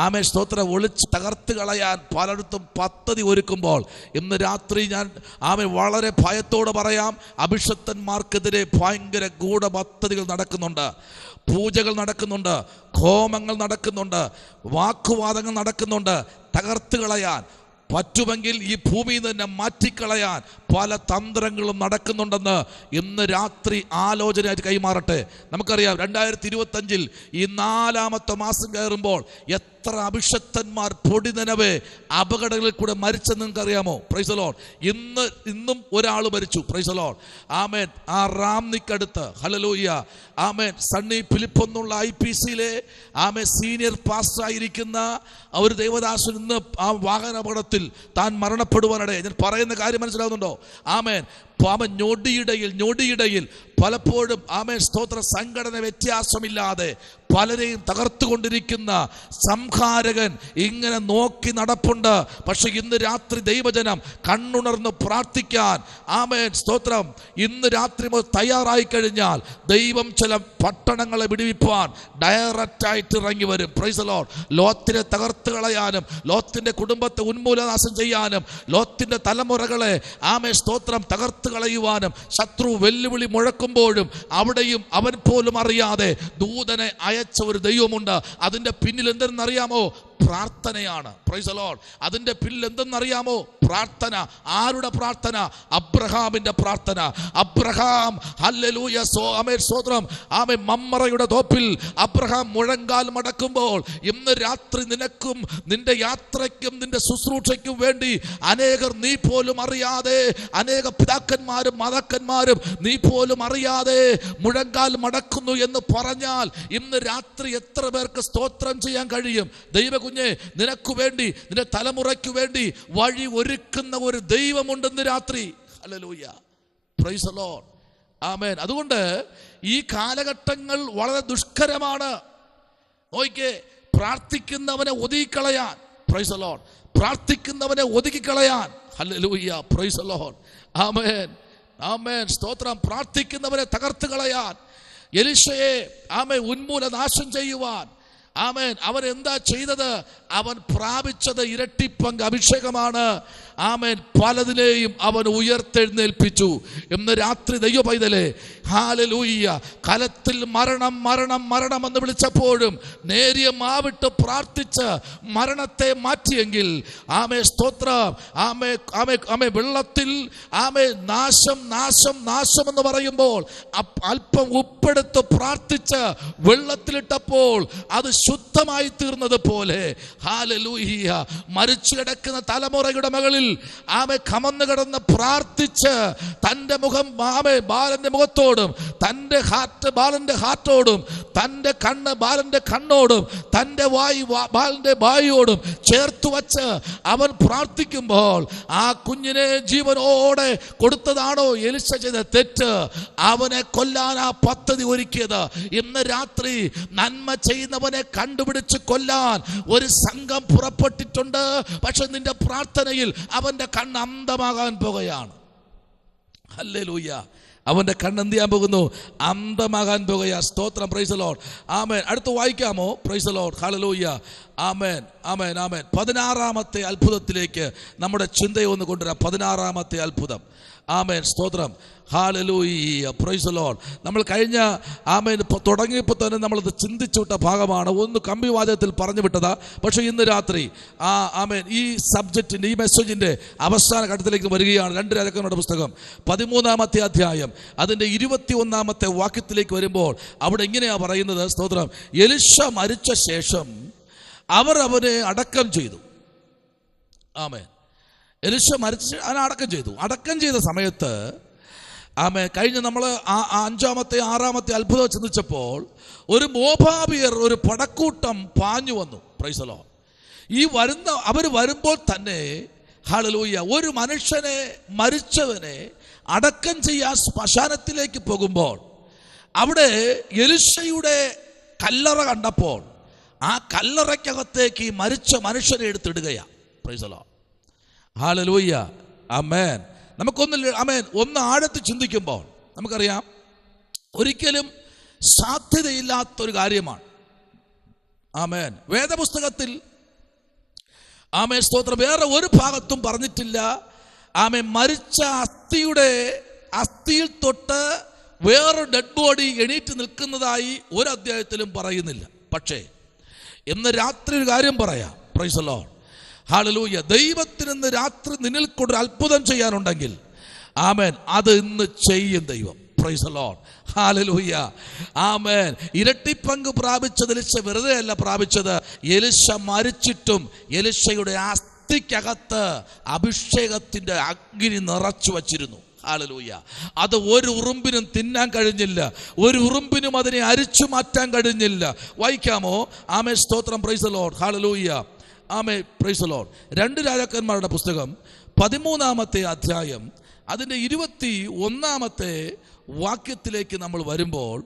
ആമേൻ, സ്തോത്രം, ഒളിച്ച് തകർത്ത് കളയാൻ പലയിടത്തും പദ്ധതി ഒരുക്കുമ്പോൾ ഇന്ന് രാത്രി ഞാൻ വളരെ ഭയത്തോടെ പറയാം, അഭിഷക്തന്മാർക്കെതിരെ ഭയങ്കര ഗൂഢപദ്ധതികൾ നടക്കുന്നുണ്ട്. പൂജകൾ നടക്കുന്നുണ്ട്, ഹോമങ്ങൾ നടക്കുന്നുണ്ട്, വാക്കുവാദങ്ങൾ നടക്കുന്നുണ്ട്. തകർത്ത് കളയാൻ പറ്റുമെങ്കിൽ ഈ ഭൂമിയിൽ തന്നെ മാറ്റിക്കളയാൻ പല തന്ത്രങ്ങളും നടക്കുന്നുണ്ടെന്ന് ഇന്ന് രാത്രി ആലോചനയായിട്ട് കൈമാറട്ടെ. നമുക്കറിയാം 2025 ഈ 4-ാമത്തെ മാസം കയറുമ്പോൾ എത്ര അഭിഷക്തന്മാർ പൊടിനനവേ അപകടങ്ങളിൽ കൂടെ മരിച്ചെന്ന് നിങ്ങൾക്കറിയാമോ? Praise the Lord. ഇന്നും ഒരാൾ മരിച്ചു. Praise the Lord. ആമേൻ. ആ റാംനിക്കടുത്ത്, ഹല്ലേലൂയ, ആമേൻ, സണ്ണി ഫിലിപ്പ് എന്നുള്ള IPCയിലെ ആമേൻ സീനിയർ പാസ്റ്റർ ആയിരിക്കുന്ന ഒരു ദൈവദാസൻ ഇന്ന് ആ വാഹനാപകടത്തിൽ താൻ മരണപ്പെടുവാനിടയെ. ഞാൻ പറയുന്ന കാര്യം മനസ്സിലാകുന്നുണ്ടോ? ആമേൻ. ഞൊടിയിടയിൽ പലപ്പോഴും ആമേൻ, സ്തോത്ര, സംഘടന വ്യത്യാസമില്ലാതെ പലരെയും തകർത്തുകൊണ്ടിരിക്കുന്ന സംഹാരകൻ ഇങ്ങനെ നോക്കി നടപ്പുണ്ട്. പക്ഷെ ഇന്ന് രാത്രി ദൈവജനം കണ്ണുണർന്ന് പ്രാർത്ഥിക്കാൻ, ആമേൻ, സ്തോത്രം, ഇന്ന് രാത്രി തയ്യാറായി കഴിഞ്ഞാൽ ദൈവം ചില പട്ടണങ്ങളെ വിടുവിപ്പാൻ ഡയറക്റ്റായിട്ട് ഇറങ്ങി വരും. Price the Lord. ലോത്തിനെ തകർത്ത് കളയാനും ലോത്തിന്റെ കുടുംബത്തെ ഉന്മൂലനാശം ചെയ്യാനും ലോത്തിന്റെ തലമുറകളെ ആമേൻ, സ്തോത്രം, തകർത്ത് കളയുവാനും ശത്രു വെല്ലുവിളി മുഴക്കുമ്പോഴും അവിടെയും അവൻ പോലും അറിയാതെ ദൂതനെ അയച്ച ഒരു ദൈവമുണ്ട്. അതിന്റെ പിന്നിൽ എന്തെന്നറിയാമോ? പ്രാർത്ഥനയാണ്. Price the Lord. അതിന്റെ പിന്നിൽ എന്തെന്നറിയാമോ? പ്രാർത്ഥന. ആരുടെ പ്രാർത്ഥന? അബ്രഹാമിന്റെ പ്രാർത്ഥന. അബ്രഹാം, ഹല്ലേലൂയ, ആമേൻ, സ്തോത്രം, ആമേൻ, മമ്മറയുടെ തോപ്പിൽ അബ്രഹാം മുഴങ്കാൽ മടക്കുമ്പോൾ ഇന്ന് രാത്രി നിനക്കും നിന്റെ യാത്രയ്ക്കും നിന്റെ ശുശ്രൂഷയ്ക്കും വേണ്ടി അനേകർ നീ പോലും അറിയാതെ, അനേക പിതാക്കന്മാരും മാതാക്കന്മാരും നീ പോലും അറിയാതെ മുഴങ്കാൽ മടക്കുന്നു എന്ന് പറഞ്ഞാൽ ഇന്ന് രാത്രി എത്ര പേർക്ക് സ്തോത്രം ചെയ്യാൻ കഴിയും? ദൈവകുഞ്ഞെ, നിനക്ക് വേണ്ടി, നിന്റെ തലമുറയ്ക്ക് വേണ്ടി വഴി ഒരുക്കുന്ന ഒരു ദൈവമുണ്ടെന്ന് രാത്രി. ഹല്ലേലൂയ, പ്രൈസ് ദി ലോർഡ്. ആമേൻ. അതുകൊണ്ട് ഈ കാലഘട്ടങ്ങൾ വളരെ ദുഷ്കരമാണ്. നോക്കിക്കേ, പ്രാർത്ഥിക്കുന്നവനെ ഒതുക്കിക്കളയാൻ. Praise the Lord. പ്രാർത്ഥിക്കുന്നവനെ ഒതുക്കിക്കളയാൻ. ഹല്ലേലൂയ, പ്രൈസ് ദി ലോർഡ്. ആമേൻ, ആമേൻ, സ്തോത്രം. പ്രാർത്ഥിക്കുന്നവനെ തകർത്ത് കളയാൻ, എലീശയെ ആമേൻ ഉന്മൂലനാശം ചെയ്യുവാൻ, ആമേൻ, അവൻ എന്താ ചെയ്തത്? അവൻ പ്രാപിച്ചത് ഇരട്ടിപ്പങ്ക് അഭിഷേകമാണ്. ആമേൻ. പലതിനെയും അവൻ ഉയർത്തെഴുന്നേൽപ്പിച്ചു. ഇന്ന് രാത്രി ദൈവ പൈതലേ, ഹല്ലേലൂയ, കലത്തിൽ മരണം മരണം മരണം എന്ന് വിളിച്ചപ്പോഴും നേരിയ മാവിട്ട് പ്രാർത്ഥിച്ച് മരണത്തെ മാറ്റിയെങ്കിൽ, ആമേ, സ്തോത്രം, ആമേ, ആമേ, ആമേ, വെള്ളത്തിൽ ആമേ നാശം നാശം നാശം എന്ന് പറയുമ്പോൾ അല്പം ഉപ്പെടുത്ത് പ്രാർത്ഥിച്ച് വെള്ളത്തിലിട്ടപ്പോൾ അത് ശുദ്ധമായി തീർന്നത് പോലെ, ഹല്ലേലൂയ, മരിച്ചു കിടക്കുന്ന തലമുറയുടെ മകളിൽ ആമേ കമന്നു കിടന്ന് പ്രാർത്ഥിച്ച് തൻ്റെ മുഖം ആമേ ബാലന്റെ മുഖത്തോടും തൻ്റെ ബാലന്റെ ഹാർട്ടോടും തൻ്റെ കണ്ണ് ബാലന്റെ കണ്ണോടും തൻ്റെ വായ് ബാലന്റെ വായോടും ചേർത്ത് വച്ച് അവൻ പ്രാർത്ഥിക്കുമ്പോൾ ആ കുഞ്ഞിനെ ജീവനോടെ കൊടുത്തതാണോ എലിശ ചെയ്ത തെറ്റ്? അവനെ കൊല്ലാൻ ആ പദ്ധതി ഒരുക്കിയത്. ഇന്ന് രാത്രി നന്മ ചെയ്യുന്നവനെ കണ്ടുപിടിച്ച് കൊല്ലാൻ ഒരു സംഘം പുറപ്പെട്ടിട്ടുണ്ട്. പക്ഷെ നിന്റെ പ്രാർത്ഥനയിൽ അവന്റെ കണ്ണ് അന്ധമാകാൻ പോകുകയാണ്. ഹല്ലേലൂയ. അവന്റെ കണ്ണ് എന്ത് ചെയ്യാൻ പോകുന്നു? അന്ധമാകാൻ പോകുക. സ്തോത്രം. Praise the Lord. ആമേൻ. അടുത്ത് വായിക്കാമോ? Praise the Lord. ഹല്ലേലൂയ. ആമേൻ, ആമേൻ, ആമേൻ. 16-ാമത്തെ അത്ഭുതത്തിലേക്ക് നമ്മുടെ ചിന്തയെ ഒന്ന് കൊണ്ടുവരാം. 16-ാമത്തെ അത്ഭുതം. ആമേൻ. സ്തോത്രം. ഹല്ലേലൂയ. Praise the Lord. നമ്മൾ കഴിഞ്ഞ ആമേൻ തുടങ്ങിയപ്പോൾ തന്നെ നമ്മളത് ചിന്തിച്ചു വിട്ട ഭാഗമാണ്. ഒന്ന് കമ്പിവാചകത്തിൽ പറഞ്ഞു വിട്ടതാ. പക്ഷേ ഇന്ന് രാത്രി ആമേൻ ഈ സബ്ജക്റ്റിൻ്റെ ഈ മെസ്സേജിൻ്റെ അവസാന ഘട്ടത്തിലേക്ക് വരികയാണ്. 2 രാജാക്കന്മാരുടെ പുസ്തകം 13-ാമത്തെ അധ്യായം അതിൻ്റെ 21-ാമത്തെ വാക്യത്തിലേക്ക് വരുമ്പോൾ അവിടെ ഇങ്ങനെയാണ് പറയുന്നത്. സ്തോത്രം. എലിശ മരിച്ച ശേഷം അവർ അവനെ അടക്കം ചെയ്തു. ആമേൻ. എലിശ മരിച്ച അവനെ അടക്കം ചെയ്തു. അടക്കം ചെയ്ത സമയത്ത് ആമേൻ കഴിഞ്ഞ നമ്മൾ 5-ാമത്തെ 6-ാമത്തെ അത്ഭുതം ചിന്തിച്ചപ്പോൾ ഒരു മോവാബിയർ ഒരു പടക്കൂട്ടം പാഞ്ഞു വന്നു. Praise the Lord. ഈ അവർ വരുമ്പോൾ തന്നെ ഹല്ലേലൂയ ഒരു മനുഷ്യനെ മരിച്ചവനെ അടക്കം ചെയ്യാൻ ശ്മശാനത്തിലേക്ക് പോകുമ്പോൾ അവിടെ എലിശയുടെ കല്ലറ കണ്ടപ്പോൾ ആ കല്ലറയ്ക്കകത്തേക്ക് ഈ മരിച്ച മനുഷ്യനെ എടുത്തിടുകയാണ്. Praise the Lord. ഹല്ലേലൂയ. ആമേൻ. ഒന്ന് ആഴത്തിൽ ചിന്തിക്കുമ്പോൾ നമുക്കറിയാം ഒരിക്കലും സാധ്യതയില്ലാത്തൊരു കാര്യമാണ്. ആമേൻ. വേദപുസ്തകത്തിൽ ആമേൻ സ്തോത്രം വേറെ ഒരു ഭാഗത്തും പറഞ്ഞിട്ടില്ല ആമേൻ മരിച്ച അസ്ഥിയിൽ തൊട്ട് വേറെ ഡെഡ് ബോഡി എണീറ്റ് നിൽക്കുന്നതായി ഒരു അധ്യായത്തിലും പറയുന്നില്ല. പക്ഷേ ഇന്ന് രാത്രി ഒരു കാര്യം പറയാം. Price the Lord. ഹല്ലേലൂയ. ദൈവത്തിന് ഇന്ന് രാത്രി നിന്നിൽ കൊണ്ട് അത്ഭുതം ചെയ്യാനുണ്ടെങ്കിൽ ആമേൻ അത് ഇന്ന് ചെയ്യും ദൈവം. Price the Lord. ഹല്ലേലൂയ. ആമേൻ. ഇരട്ടിപ്പങ്ക് പ്രാപിച്ചത് എലിശ വെറുതെ അല്ല പ്രാപിച്ചത്. എലിശ മരിച്ചിട്ടും എലിശയുടെ അസ്ഥിക്കകത്ത് അഭിഷേകത്തിന്റെ അഗ്നി നിറച്ചു വച്ചിരുന്നു. ഹല്ലേലൂയ. അത് ഒരു ഉറുമ്പിനും തിന്നാൻ കഴിഞ്ഞില്ല. ഒരു ഉറുമ്പിനും അതിനെ അരിച്ചു മാറ്റാൻ കഴിഞ്ഞില്ല. വായിക്കാമോ? ആമേൻ സ്തോത്രം. Praise the Lord. ഹല്ലേലൂയ. ആമേൻ. Praise the Lord. 2 രാജാക്കന്മാരുടെ പുസ്തകം 13-ാമത്തെ അധ്യായം അതിൻ്റെ 21-ാമത്തെ വാക്യത്തിലേക്ക് നമ്മൾ വരുമ്പോൾ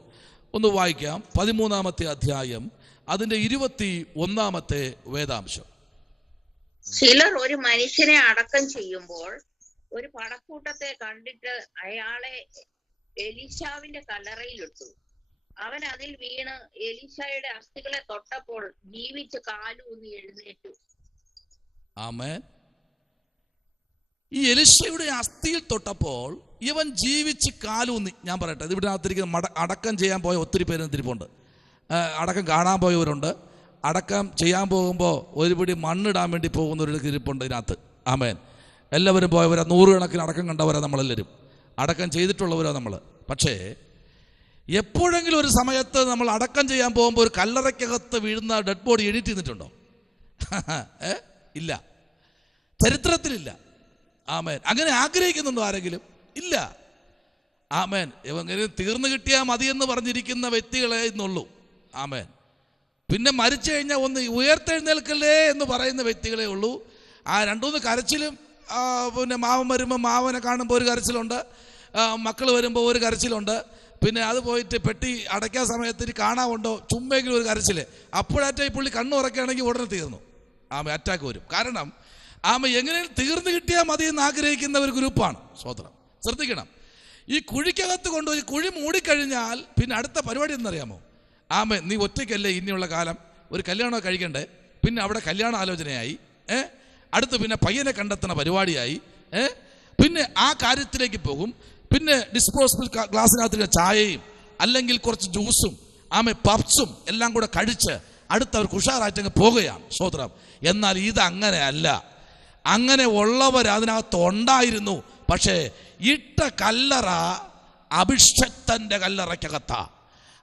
ഒന്ന് വായിക്കാം. 13-ാമത്തെ അധ്യായം അതിൻ്റെ 21-ാമത്തെ വേദാംശം. ചിലർ ഒരു മനുഷ്യനെ അടക്കം ചെയ്യുമ്പോൾ ഒരു പടക്കൂട്ടത്തെ കണ്ടിട്ട് അയാളെ എലീശാവിന്റെ കല്ലറയിലിട്ടു. അവൻ അതിൽ വീണ് എലീശയുടെ അസ്ഥികളെ തൊട്ടപ്പോൾ ജീവിച്ച് കാലൂന്നി എഴുന്നേറ്റു. ആമേൻ. ഈ എലീശയുടെ അസ്ഥിയിൽ തൊട്ടപ്പോൾ ഇവൻ ജീവിച്ച് കാലൂന്നി. ഞാൻ പറയട്ടെ, ഇത് ഇവിടെ അകത്തിരിക്കുന്ന അടക്കം ചെയ്യാൻ പോയ ഒത്തിരി പേര് തിരിപ്പുണ്ട്. അടക്കം കാണാൻ പോയവരുണ്ട്. അടക്കം ചെയ്യാൻ പോകുമ്പോൾ ഒരു പിടി മണ്ണിടാൻ വേണ്ടി പോകുന്നവരുടെ തിരിപ്പുണ്ട് ഇതിനകത്ത്. ആമേൻ. എല്ലാവരും പോയവരാ. 100 കണക്കിന് അടക്കം കണ്ടവരാ നമ്മളെല്ലാവരും. അടക്കം ചെയ്തിട്ടുള്ളവരാ നമ്മൾ. പക്ഷേ എപ്പോഴെങ്കിലും ഒരു സമയത്ത് നമ്മൾ അടക്കം ചെയ്യാൻ പോകുമ്പോൾ ഒരു കല്ലറയ്ക്കകത്ത് വീഴുന്ന ഡെഡ് ബോഡി എണീറ്റ് നിന്നിട്ടുണ്ടോ? ഇല്ല, ചരിത്രത്തിലില്ല. ആമേൻ. അങ്ങനെ ആഗ്രഹിക്കുന്നുണ്ടോ ആരെങ്കിലും? ഇല്ല. ആമേൻ. ഇവങ്ങനെ തീർന്നു കിട്ടിയാൽ മതിയെന്ന് പറഞ്ഞിരിക്കുന്ന വ്യക്തികളെ ഇന്നുള്ളൂ. ആമേൻ. പിന്നെ മരിച്ചു കഴിഞ്ഞാൽ ഒന്ന് ഉയർത്തെഴുന്നേൽക്കല്ലേ എന്ന് പറയുന്ന വ്യക്തികളെ ഉള്ളൂ. ആ 2-3 കരച്ചിലും പിന്നെ മാവൻ വരുമ്പോൾ മാവനെ കാണുമ്പോൾ ഒരു കരച്ചിലുണ്ട്, മക്കൾ വരുമ്പോൾ ഒരു കരച്ചിലുണ്ട്, പിന്നെ അത് പോയിട്ട് പെട്ടി അടയ്ക്കാൻ സമയത്തിന് കാണാമുണ്ടോ ചുമ്മെങ്കിലും ഒരു കരച്ചിൽ. അപ്പോഴാറ്റ ഈ പുള്ളി കണ്ണു ഉറക്കുകയാണെങ്കിൽ ഉടനെ തീർന്നു. അറ്റാക്ക് വരും. കാരണം എങ്ങനെയും തീർന്നു കിട്ടിയാൽ മതി എന്ന് ആഗ്രഹിക്കുന്ന ഒരു ഗ്രൂപ്പാണ്. സ്വതന്ത്രം. ശ്രദ്ധിക്കണം. ഈ കുഴിക്കകത്ത് കൊണ്ടുപോയി കുഴി മൂടിക്കഴിഞ്ഞാൽ പിന്നെ അടുത്ത പരിപാടി എന്നറിയാമോ? നീ ഒറ്റയ്ക്കല്ലേ ഇനിയുള്ള കാലം, ഒരു കല്യാണം കഴിക്കണ്ടേ, പിന്നെ അവിടെ കല്യാണ ആലോചനയായി, അടുത്ത് പിന്നെ പയ്യനെ കണ്ടെത്തുന്ന പരിപാടിയായി, പിന്നെ ആ കാര്യത്തിലേക്ക് പോകും. പിന്നെ ഡിസ്പോസിബിൾ ഗ്ലാസ്സിനകത്ത് ചായയും അല്ലെങ്കിൽ കുറച്ച് ജ്യൂസും പപ്സും എല്ലാം കൂടെ കഴിച്ച് അടുത്തവർ ഉഷാറായിട്ടങ്ങ് പോകുകയാണ്. സ്വതന്ത്രം. എന്നാൽ ഇതങ്ങനെ അല്ല. അങ്ങനെ ഉള്ളവർ അതിനകത്ത് ഉണ്ടായിരുന്നു. പക്ഷേ ഇട്ട കല്ലറ അഭിഷക്തന്റെ കല്ലറയ്ക്കകത്താ.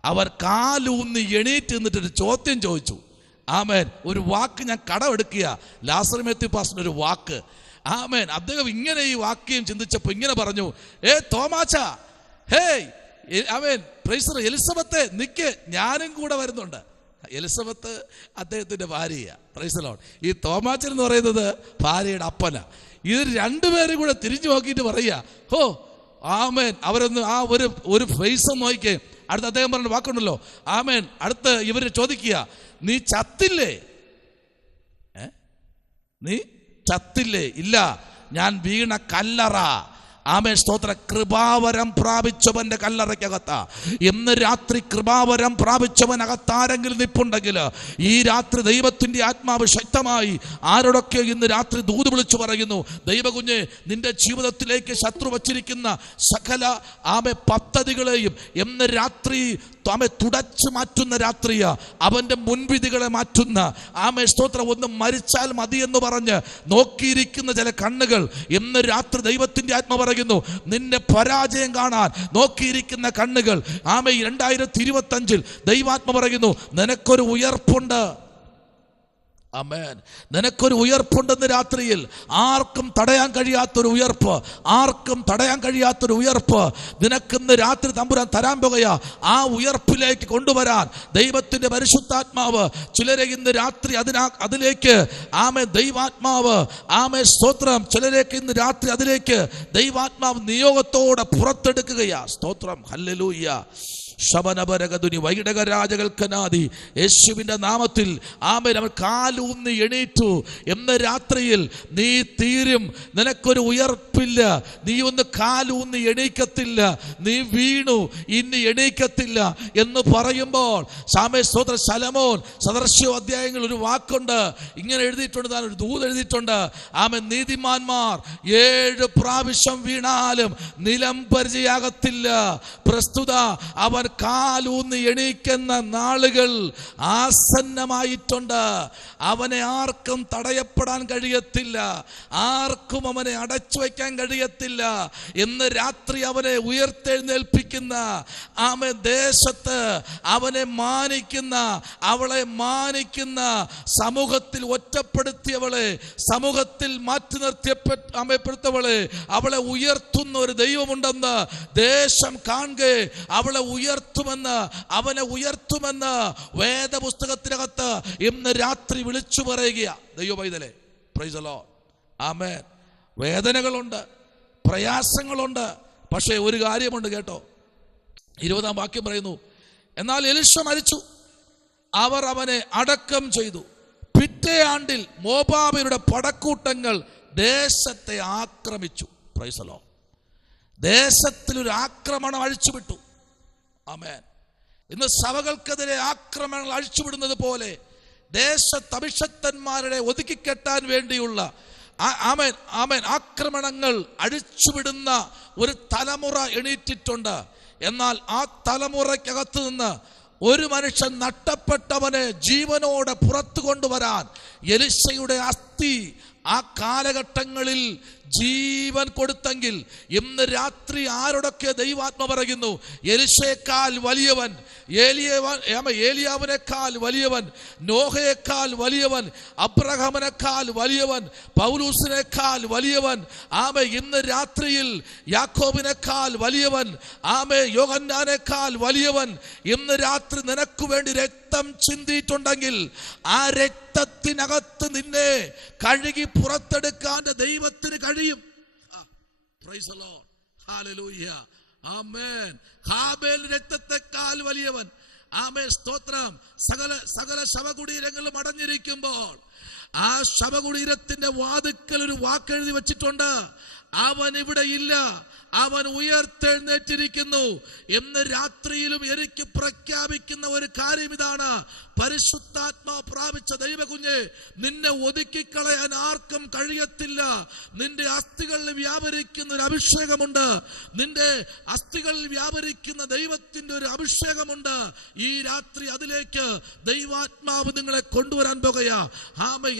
അവർ കാലൂന്നി എണീറ്റ് നിന്നിട്ടൊരു ചോദ്യം ചോദിച്ചു. ആമേൻ. ഒരു വാക്ക് ഞാൻ കടമെടുക്കുക. ലാസർ മാത്യു പാസ്റ്റർ ഒരു വാക്ക്. ആമേൻ. അദ്ദേഹം ഇങ്ങനെ ഈ വാക്യം ചിന്തിച്ചപ്പോൾ ഇങ്ങനെ പറഞ്ഞു, തോമാച്ച, ഹേയ് അവൻ പ്രൈസർ എലിസബത്തെ നിക്ക്, ഞാനും കൂടെ വരുന്നുണ്ട്. എലിസബത്ത് അദ്ദേഹത്തിന്റെ ഭാര്യയാ. Praise Lord. ഈ തോമാച്ചൻ എന്ന് പറയുന്നത് ഭാര്യയുടെ അപ്പന. ഇത് രണ്ടുപേരും കൂടെ തിരിഞ്ഞു നോക്കിയിട്ട് പറയുക, ഹോ ആമേൻ. അവരൊന്ന് ആ ഒരു ഫേസ് നോക്കിക്കേ. അടുത്ത് അദ്ദേഹം പറഞ്ഞ വാക്കുണ്ടല്ലോ, ആമേൻ. അടുത്ത് ഇവര് ചോദിക്കുക, നീ ചത്തില്ലേ? നീ ചത്തില്ലേ? ഇല്ല, ഞാൻ വീണ കല്ലറ. ആമേൻ, സ്തോത്രം. കൃപാവരം പ്രാപിച്ചവന്റെ കല്ലറയ്ക്കകത്താ. ഇന്ന് രാത്രി കൃപാവരം പ്രാപിച്ചവനകത്താരെങ്കിലും നിപ്പുണ്ടെങ്കിൽ ഈ രാത്രി ദൈവത്തിന്റെ ആത്മാവ് ശക്തമായി ആരോടൊക്കെ ഇന്ന് രാത്രി ദൂത് വിളിച്ചു പറയുന്നു, ദൈവകുഞ്ഞെ, നിന്റെ ജീവിതത്തിലേക്ക് ശത്രു വച്ചിരിക്കുന്ന സകല പദ്ധതികളെയും ഇന്ന് രാത്രി തുടച്ചു മാറ്റുന്ന രാത്രിയാ. അവന്റെ മുൻവിധികളെ മാറ്റുന്ന സ്തോത്രം. ഒന്ന് മരിച്ചാൽ മതി എന്ന് പറഞ്ഞ് നോക്കിയിരിക്കുന്ന ചില കണ്ണുകൾ ഇന്ന് രാത്രി ദൈവത്തിന്റെ ആത്മ പറയുന്നു, നിന്നെ പരാജയം കാണാൻ നോക്കിയിരിക്കുന്ന കണ്ണുകൾ 2025 ദൈവാത്മ പറയുന്നു, നിനക്കൊരു ഉയർപ്പുണ്ട്. ആമേൻ. നിനക്കൊരു ഉയർപ്പുണ്ടെന്ന് രാത്രിയിൽ. ആർക്കും തടയാൻ കഴിയാത്തൊരു ഉയർപ്പ്, ആർക്കും തടയാൻ കഴിയാത്തൊരു ഉയർപ്പ് നിനക്കിന്ന് രാത്രി തമ്പുരാൻ തരാൻ പോകുകയാ. ആ ഉയർപ്പിലേക്ക് കൊണ്ടുവരാൻ ദൈവത്തിന്റെ പരിശുദ്ധാത്മാവ് ചിലരെ ഇന്ന് രാത്രി അതിലേക്ക് ദൈവാത്മാവ് സ്തോത്രം. ചിലരേക്ക് ഇന്ന് രാത്രി അതിലേക്ക് ദൈവാത്മാവ് നിയോഗത്തോടെ പുറത്തെടുക്കുകയാ. സ്തോത്രം. ഹല്ലേലൂയ. ശബനബരഗതുനി വൈഡകരാജകൽക്കനാദി. യേശുവിന്റെ നാമത്തിൽ ആമേൻ. അവൻ കാലൂന്നി എണീറ്റു. എന്ന രാത്രിയിൽ നീ തീരും. നിനക്കൊരു ഉയർപ്പില്ല. നീ ഒന്ന് കാലൂന്നി എണീക്കത്തില്ല. നീ വീണു, ഇനി എണീക്കത്തില്ല എന്ന് പറയുമ്പോൾ സ്തോത്ര ശലോമോൻ സദൃശ്യ അധ്യായങ്ങൾ ഒരു വാക്കുണ്ട്, ഇങ്ങനെ എഴുതിയിട്ടുണ്ട്. താൻ ഒരു ദൂത് എഴുതിയിട്ടുണ്ട്. ആമേൻ. നീതിമാന്മാർ 7 പ്രാവശ്യം വീണാലും നിലം പരിചയാകത്തില്ല. പ്രസ്തുത അവൻ കാലൂന്നി എണീക്കുന്ന നാളുകൾ ആസന്നമായിട്ടുണ്ട്. അവനെ ആർക്കും തടയപ്പെടാൻ കഴിയത്തില്ല. ആർക്കും അവനെ അടച്ചു വയ്ക്കാൻ കഴിയത്തില്ല. ഇന്ന് രാത്രി അവനെ ഉയർത്തെഴുന്നേൽപ്പിക്കുന്ന ദേശത്ത് അവനെ മാനിക്കുന്ന, അവളെ മാനിക്കുന്ന, സമൂഹത്തിൽ ഒറ്റപ്പെടുത്തിയവളെ, സമൂഹത്തിൽ മാറ്റി നിർത്തിയപ്പെട്ടവളെ അവളെ ഉയർത്തുന്ന ഒരു ദൈവമുണ്ടെന്ന് ദേശം കാണുക. അവളെ ഉയർത്തുമെന്ന്, അവനെ ഉയർത്തുമെന്ന് വേദപുസ്തകത്തിനകത്ത് ഇന്ന് രാത്രി വിളിച്ചു പറയുക. ദൈവപൈതലേ, പ്രൈസ് ദി ലോർഡ്. ആമേൻ. വേദനകളുണ്ട്, പ്രയാസങ്ങളുണ്ട്. പക്ഷേ ഒരു കാര്യമുണ്ട് കേട്ടോ. 20-ാം വാക്യം പറയുന്നു, എന്നാൽ എലീശ മരിച്ചു, അവർ അവനെ അടക്കം ചെയ്തു. പിറ്റേ ആണ്ടിൽ മോവാബ്യരുടെ പടക്കൂട്ടങ്ങൾ ദേശത്തെ ആക്രമിച്ചു. Price the Lord. ദേശത്തിലൊരു ആക്രമണം അഴിച്ചുവിട്ടു. ആമേൻ. ഇന്ന് സഭകൾക്കെതിരെ ആക്രമണങ്ങൾ അഴിച്ചുവിടുന്നത് പോലെ ദേശത്ത് അഭിഷക്തന്മാരുടെ ഒതുക്കിക്കെട്ടാൻ വേണ്ടിയുള്ള ആക്രമണങ്ങൾ അഴിച്ചുവിടുന്ന ഒരു തലമുറ എണീറ്റിട്ടുണ്ട്. എന്നാൽ ആ തലമുറയ്ക്കകത്ത് നിന്ന് ഒരു മനുഷ്യൻ നഷ്ടപ്പെട്ടവനെ ജീവനോടെ പുറത്തു കൊണ്ടുവരാൻ എലീശയുടെ അസ്ഥി ആ കാലഘട്ടങ്ങളിൽ ജീവൻ കൊടുത്തെങ്കിൽ ഇന്ന് രാത്രി ആരോടൊക്കെ ദൈവാത്മ പറയുന്നു, എലീശയേക്കാൾ വലിയവൻ, ഏലിയാവിനേക്കാൾ വലിയവൻ, നോഹയേക്കാൾ വലിയവൻ, അബ്രഹാമിനേക്കാൾ വലിയവൻ, പൗലൂസിനേക്കാൾ വലിയവൻ, ഇന്ന് രാത്രിയിൽ യാക്കോബിനേക്കാൾ വലിയവൻ, യോഹന്നാനേക്കാൾ വലിയവൻ ഇന്ന് രാത്രി നിനക്ക് വേണ്ടി രക്തം ചിന്തിയിട്ടുണ്ടെങ്കിൽ ആ രക്തത്തിനകത്ത് നിന്നെ കഴുകി പുറത്തെടുക്കാൻ ദൈവത്തിന് കഴിയും. Praise the Lord. ഹല്ലേലൂയ. ആമേൻ. ഹാബേൽ രക്തത്തെക്കാൾ വലിയവൻ. ആമേൻ. സ്തോത്രം. സകല ശവകുടീരങ്ങളും അടഞ്ഞിരിക്കുമ്പോൾ ആ ശവകുടീരത്തിന്റെ വാതിക്കൽ ഒരു വാക്ക് എഴുതി വെച്ചിട്ടുണ്ട്, അവൻ ഇവിടെ ഇല്ല, അവൻ ഉയർത്തെഴുന്നേറ്റിരിക്കുന്നു. എന്ന് രാത്രിയിലും എനിക്ക് പ്രഖ്യാപിക്കുന്ന ഒരു കാര്യം ഇതാണ്, പരിശുദ്ധാത്മാ പ്രാപിച്ച ദൈവകുഞ്ഞെ, നിന്നെ ഒതുക്കിക്കളയാൻ ആർക്കും കഴിയത്തില്ല. നിന്റെ അസ്ഥികളിൽ വ്യാപരിക്കുന്ന ഒരു അഭിഷേകമുണ്ട്. നിന്റെ അസ്ഥികളിൽ വ്യാപരിക്കുന്ന ദൈവത്തിന്റെ ഒരു അഭിഷേകമുണ്ട്. ഈ രാത്രി അതിലേക്ക് ദൈവാത്മാവ് നിങ്ങളെ കൊണ്ടുവരാൻ പോകുകയാ.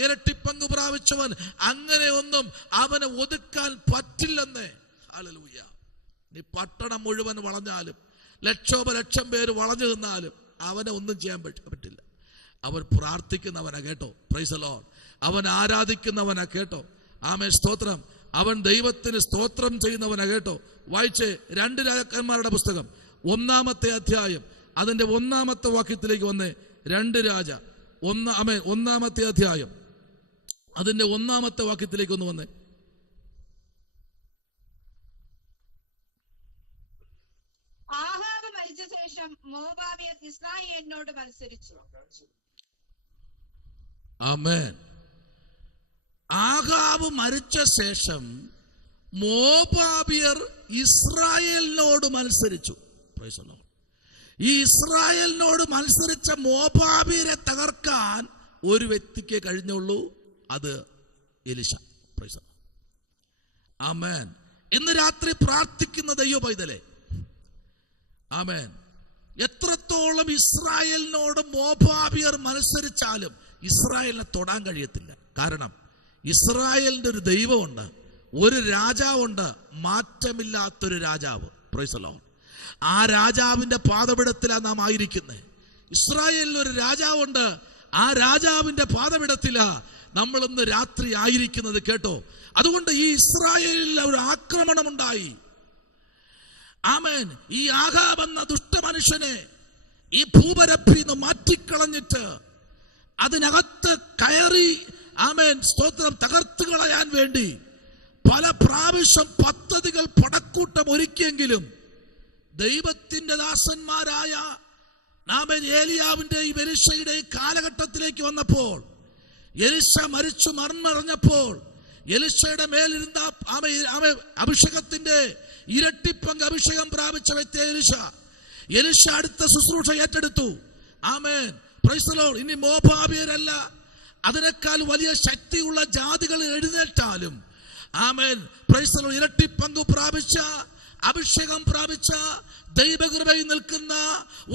ഇരട്ടി പങ്ക് പ്രാപിച്ചവൻ അങ്ങനെ ഒന്നും അവനെ ഒതുക്കാൻ പറ്റില്ലെന്നേ. ഹല്ലേലൂയ. നീ പട്ടണം മുഴുവൻ വളഞ്ഞാലും, ലക്ഷോപലക്ഷം പേര് വളഞ്ഞു നിന്നാലും അവനെ ഒന്നും ചെയ്യാൻ പറ്റില്ല. അവൻ പ്രാർത്ഥിക്കുന്നവനാ കേട്ടോ. Price the Lord. അവൻ ആരാധിക്കുന്നവനാ കേട്ടോ. ആമേൻ. സ്തോത്രം. അവൻ ദൈവത്തിന് സ്തോത്രം ചെയ്യുന്നവനാ കേട്ടോ. വായിച്ചേ 2 രാജാക്കന്മാരുടെ പുസ്തകം ഒന്നാമത്തെ അധ്യായം അതിന്റെ ഒന്നാമത്തെ വാക്യത്തിലേക്ക് വന്നേ. 2 രാജ ഒന്നാമത്തെ അധ്യായം അതിന്റെ ഒന്നാമത്തെ വാക്യത്തിലേക്ക് ഒന്ന് വന്നേ. ആഹാബ് മരിച്ച ശേഷം മോവാബ്യർ ഇസ്രായേലിനോട് മത്സരിച്ചു. ആമേൻ. ആഹാബ് മരിച്ച ശേഷം മോവാബ്യർ ഇസ്രായേലിനോട് മത്സരിച്ചു. Praise the Lord. ഈ ഇസ്രായേലിനോട് മത്സരിച്ച മോവാബ്യരെ തകർക്കാൻ ഒരു വ്യക്തിക്ക് കഴിഞ്ഞുള്ളൂ, അത് എലിശ. Praise the Lord. ആമേൻ. ഇന്ന് രാത്രി പ്രാർത്ഥിക്കുന്ന ദൈവ പൈതലേ, ആമേൻ, എത്രത്തോളം ഇസ്രായേലിനോട് മോവാബ്യർ മത്സരിച്ചാലും ഇസ്രായേലിനെ തൊടാൻ കഴിയത്തില്ല. കാരണം ഇസ്രായേലിന്റെ ഒരു ദൈവമുണ്ട്, ഒരു രാജാവുണ്ട്, മാറ്റമില്ലാത്തൊരു രാജാവ്. Price the Lord. ആ രാജാവിന്റെ പാദപീഠത്തിലാണ് നാം ആയിരിക്കുന്നത്. ഇസ്രായേലിൽ ഒരു രാജാവുണ്ട്, ആ രാജാവിന്റെ പാദപീഠത്തിലാ നമ്മൾ ഇന്ന് രാത്രി ആയിരിക്കുന്നത്. കേട്ടോ, അതുകൊണ്ട് ഈ ഇസ്രായേലിൽ ഒരു ആക്രമണം ഉണ്ടായി. ആമേൻ. ഈ ആഹാബ് എന്ന ദുഷ്ടമനുഷ്യനെ ഈ ഭൂപരപ്പിൽ നിന്ന് മാറ്റിക്കളഞ്ഞിട്ട് അതിനകത്ത് കയറി, ആമേൻ, സ്തോത്രം, തകർത്തു കളയാൻ വേണ്ടി പല പ്രാവശ്യം പദ്ധതികൾ പടക്കൂട്ടം ഒരുക്കിയെങ്കിലും ദൈവത്തിന്റെ ദാസന്മാരായ ആമേൻ ഏലിയാവിന്റെയും എലിശയുടെയും കാലഘട്ടത്തിലേക്ക് വന്നപ്പോൾ, എലിശ മരിച്ചു മരണമടഞ്ഞപ്പോൾ എലിശയുടെ മേലിരുന്ന അഭിഷേകത്തിന്റെ ഇരട്ടിപ്പങ്ക് അഭിഷേകം പ്രാപിച്ച വ്യക്തി എലിശ അടുത്ത ശുശ്രൂഷ ഏറ്റെടുത്തു. ആമേൻ. Praise the Lord. ഇനി മോവാബ്യരല്ല, അതിനേക്കാൾ വലിയ ശക്തിയുള്ള ജാതികൾ എഴുന്നേറ്റാലും, ആമേൻ, പ്രൈസ് ദി ലോർഡ്, ഇരട്ടിപ്പങ്ക് പ്രാപിച്ച അഭിഷേകം പ്രാപിച്ച ദൈവകൃപയിൽ നിൽക്കുന്ന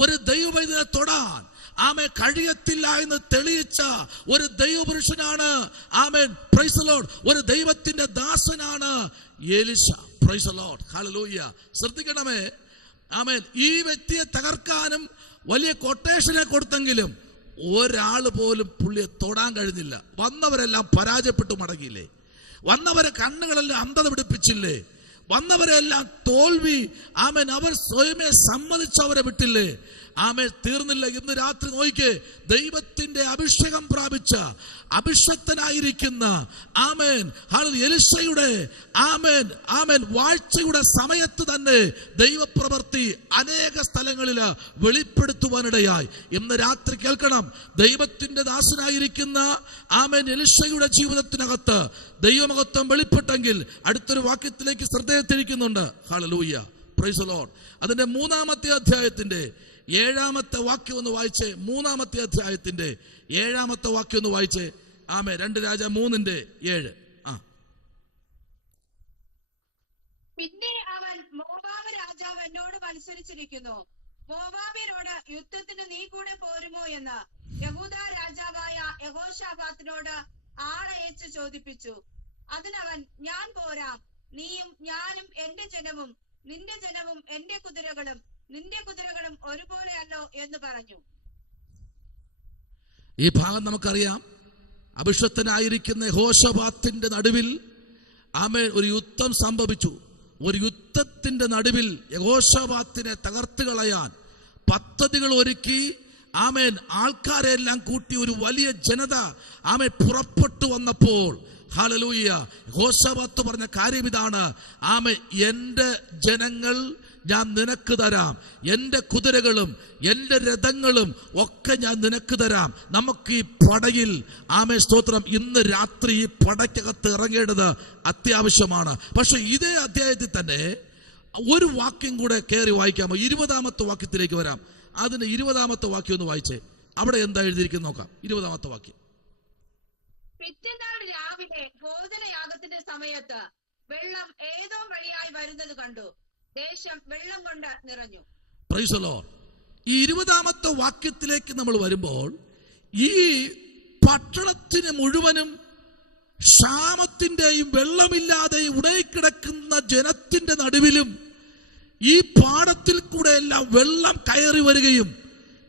ഒരു ദൈവവൈദ്യനെ തൊടാൻ ആമേൻ കഴിയത്തില്ല എന്ന് തെളിയിച്ച ഒരു ദൈവപുരുഷനാണ്, ആമേൻ, പ്രൈസ് ദി ലോർഡ്, ഒരു ദൈവത്തിന്റെ ദാസനാണ് എലിശ. Praise the Lord. ഹല്ലേലൂയ. ശ്രദ്ധിക്കണമേ, ആമേൻ. ഈ വ്യക്തിയെ തകർക്കാനും വലിയ കൊട്ടേഷനെ കൊടുത്തെങ്കിലും ഒരാൾ പോലും പുള്ളിയെ തൊടാൻ കഴിഞ്ഞില്ല. വന്നവരെല്ലാം പരാജയപ്പെട്ടു മടങ്ങിയില്ലേ? വന്നവരെ കണ്ണുകളെല്ലാം അന്ധത പിടിപ്പിച്ചില്ലേ? വന്നവരെല്ലാം തോൽവി, ആമേൻ, അവർ സ്വയമേ സമ്മതിച്ചവരെ വിട്ടില്ലേ? ആമേൻ. തീർന്നില്ല. ഇന്ന് രാത്രി നോക്കിക്കേ, ദൈവത്തിന്റെ അഭിഷേകം പ്രാപിച്ച അഭിഷക്തനായിരിക്കുന്ന, ആമേൻ, എലിശയുടെ, ആമേൻ, ആമേൻ, വാഴ്ചയുടെ സമയത്ത് തന്നെ ദൈവപ്രവൃത്തി അനേക സ്ഥലങ്ങളിൽ വെളിപ്പെടുത്തുവാനിടയായി. ഇന്ന് രാത്രി കേൾക്കണം, ദൈവത്തിന്റെ ദാസനായിരിക്കുന്ന, ആമേൻ, എലിശയുടെ ജീവിതത്തിനകത്ത് ദൈവമഹത്വം വെളിപ്പെട്ടെങ്കിൽ അടുത്തൊരു വാക്യത്തിലേക്ക് ശ്രദ്ധയെ തിരിക്കുന്നുണ്ട്. ഹല്ലേലൂയ. Praise the Lord. അതിന്റെ 3-ാമത്തെ അധ്യായത്തിന്റെ 7-ാമത്തെ വാക്യം ഒന്ന് വായിച്ചേ. 3-ാമത്തെ അധ്യായത്തിന്റെ 7-ാമത്തെ വാക്യം ഒന്ന് വായിച്ചേ. ആമേ. 2 രാജ 3:7. പിന്നെ അവൻ, മോവാബ് രാജാവ് എന്നോട് മത്സരിച്ചിരിക്കുന്നു, മോവാബിനോട് യുദ്ധത്തിന് നീ കൂടെ പോരുമോ എന്ന് യഹൂദ രാജാവായ യഹോശാഫാത്തിനോട് ആളയച്ച് ചോദിപ്പിച്ചു. അതിനവൻ, ഞാൻ പോരാം, നീയും ഞാനും എന്റെ ജനവും നിന്റെ ജനവും എന്റെ കുതിരകളും നിന്റെ കുതിരകളും ഒരുപോലെയല്ലോ എന്ന് പറഞ്ഞു. ഈ ഭാഗം നമുക്കറിയാം. അഭിഷക്തനായിരിക്കുന്ന യഹോശാഫാത്തിന്റെ നടുവിൽ, ആമേൻ, ഒരു യുദ്ധം സംഭവിച്ചു. ഒരു യുദ്ധത്തിന്റെ നടുവിൽ യഹോശാഫാത്തിനെ തകർത്ത് കളയാൻ പദ്ധതികൾ ഒരുക്കി, ആമേൻ, ആൾക്കാരെ എല്ലാം കൂട്ടി ഒരു വലിയ ജനത, ആമേൻ, പുറപ്പെട്ടു വന്നപ്പോൾ, ഹല്ലേലൂയ, യഹോശാഫാത്ത് പറഞ്ഞ കാര്യം ഇതാണ്, ആമേൻ, എന്റെ ജനങ്ങൾ ഞാൻ നിനക്ക് തരാം, എന്റെ കുതിരകളും എന്റെ രഥങ്ങളും ഒക്കെ ഞാൻ നിനക്ക് തരാം. നമുക്ക് ഈ പടയിൽ, ആമേൻ, സ്തോത്രം, ഇന്ന് രാത്രി ഈ പടയ്ക്കകത്ത് ഇറങ്ങേണ്ടത് അത്യാവശ്യമാണ്. പക്ഷെ ഇതേ അധ്യായത്തിൽ തന്നെ ഒരു വാക്യം കൂടെ കയറി വായിക്കാമോ? 20-ാമത്തെ വാക്യത്തിലേക്ക് വരാം. അതിന് 20-ാമത്തെ വാക്യം ഒന്ന് വായിച്ചേ. അവിടെ എന്താ എഴുതിയിരിക്കുന്നു നോക്കാം. 20-ാമത്തെ വാക്യം. പിറ്റേന്നാൾ രാവിലെ ഭോജനയാഗത്തിന്റെ സമയത്ത് വെള്ളം ഏതോ വഴിയായി വരുന്നത് കണ്ടു. ദേശം വെള്ളം കൊണ്ട് നിറഞ്ഞു. Price the Lord. ഈ 20-ാമത്തെ വാക്യത്തിലേക്ക് നമ്മൾ വരുമ്പോൾ, ഈ പട്ടണത്തിന് മുഴുവനും ക്ഷാമത്തിന്റെയും വെള്ളമില്ലാതെയും ഉടയിക്കിടക്കുന്ന ജനത്തിന്റെ നടുവിലും ഈ പാടത്തിൽ കൂടെ എല്ലാം വെള്ളം കയറി വരികയും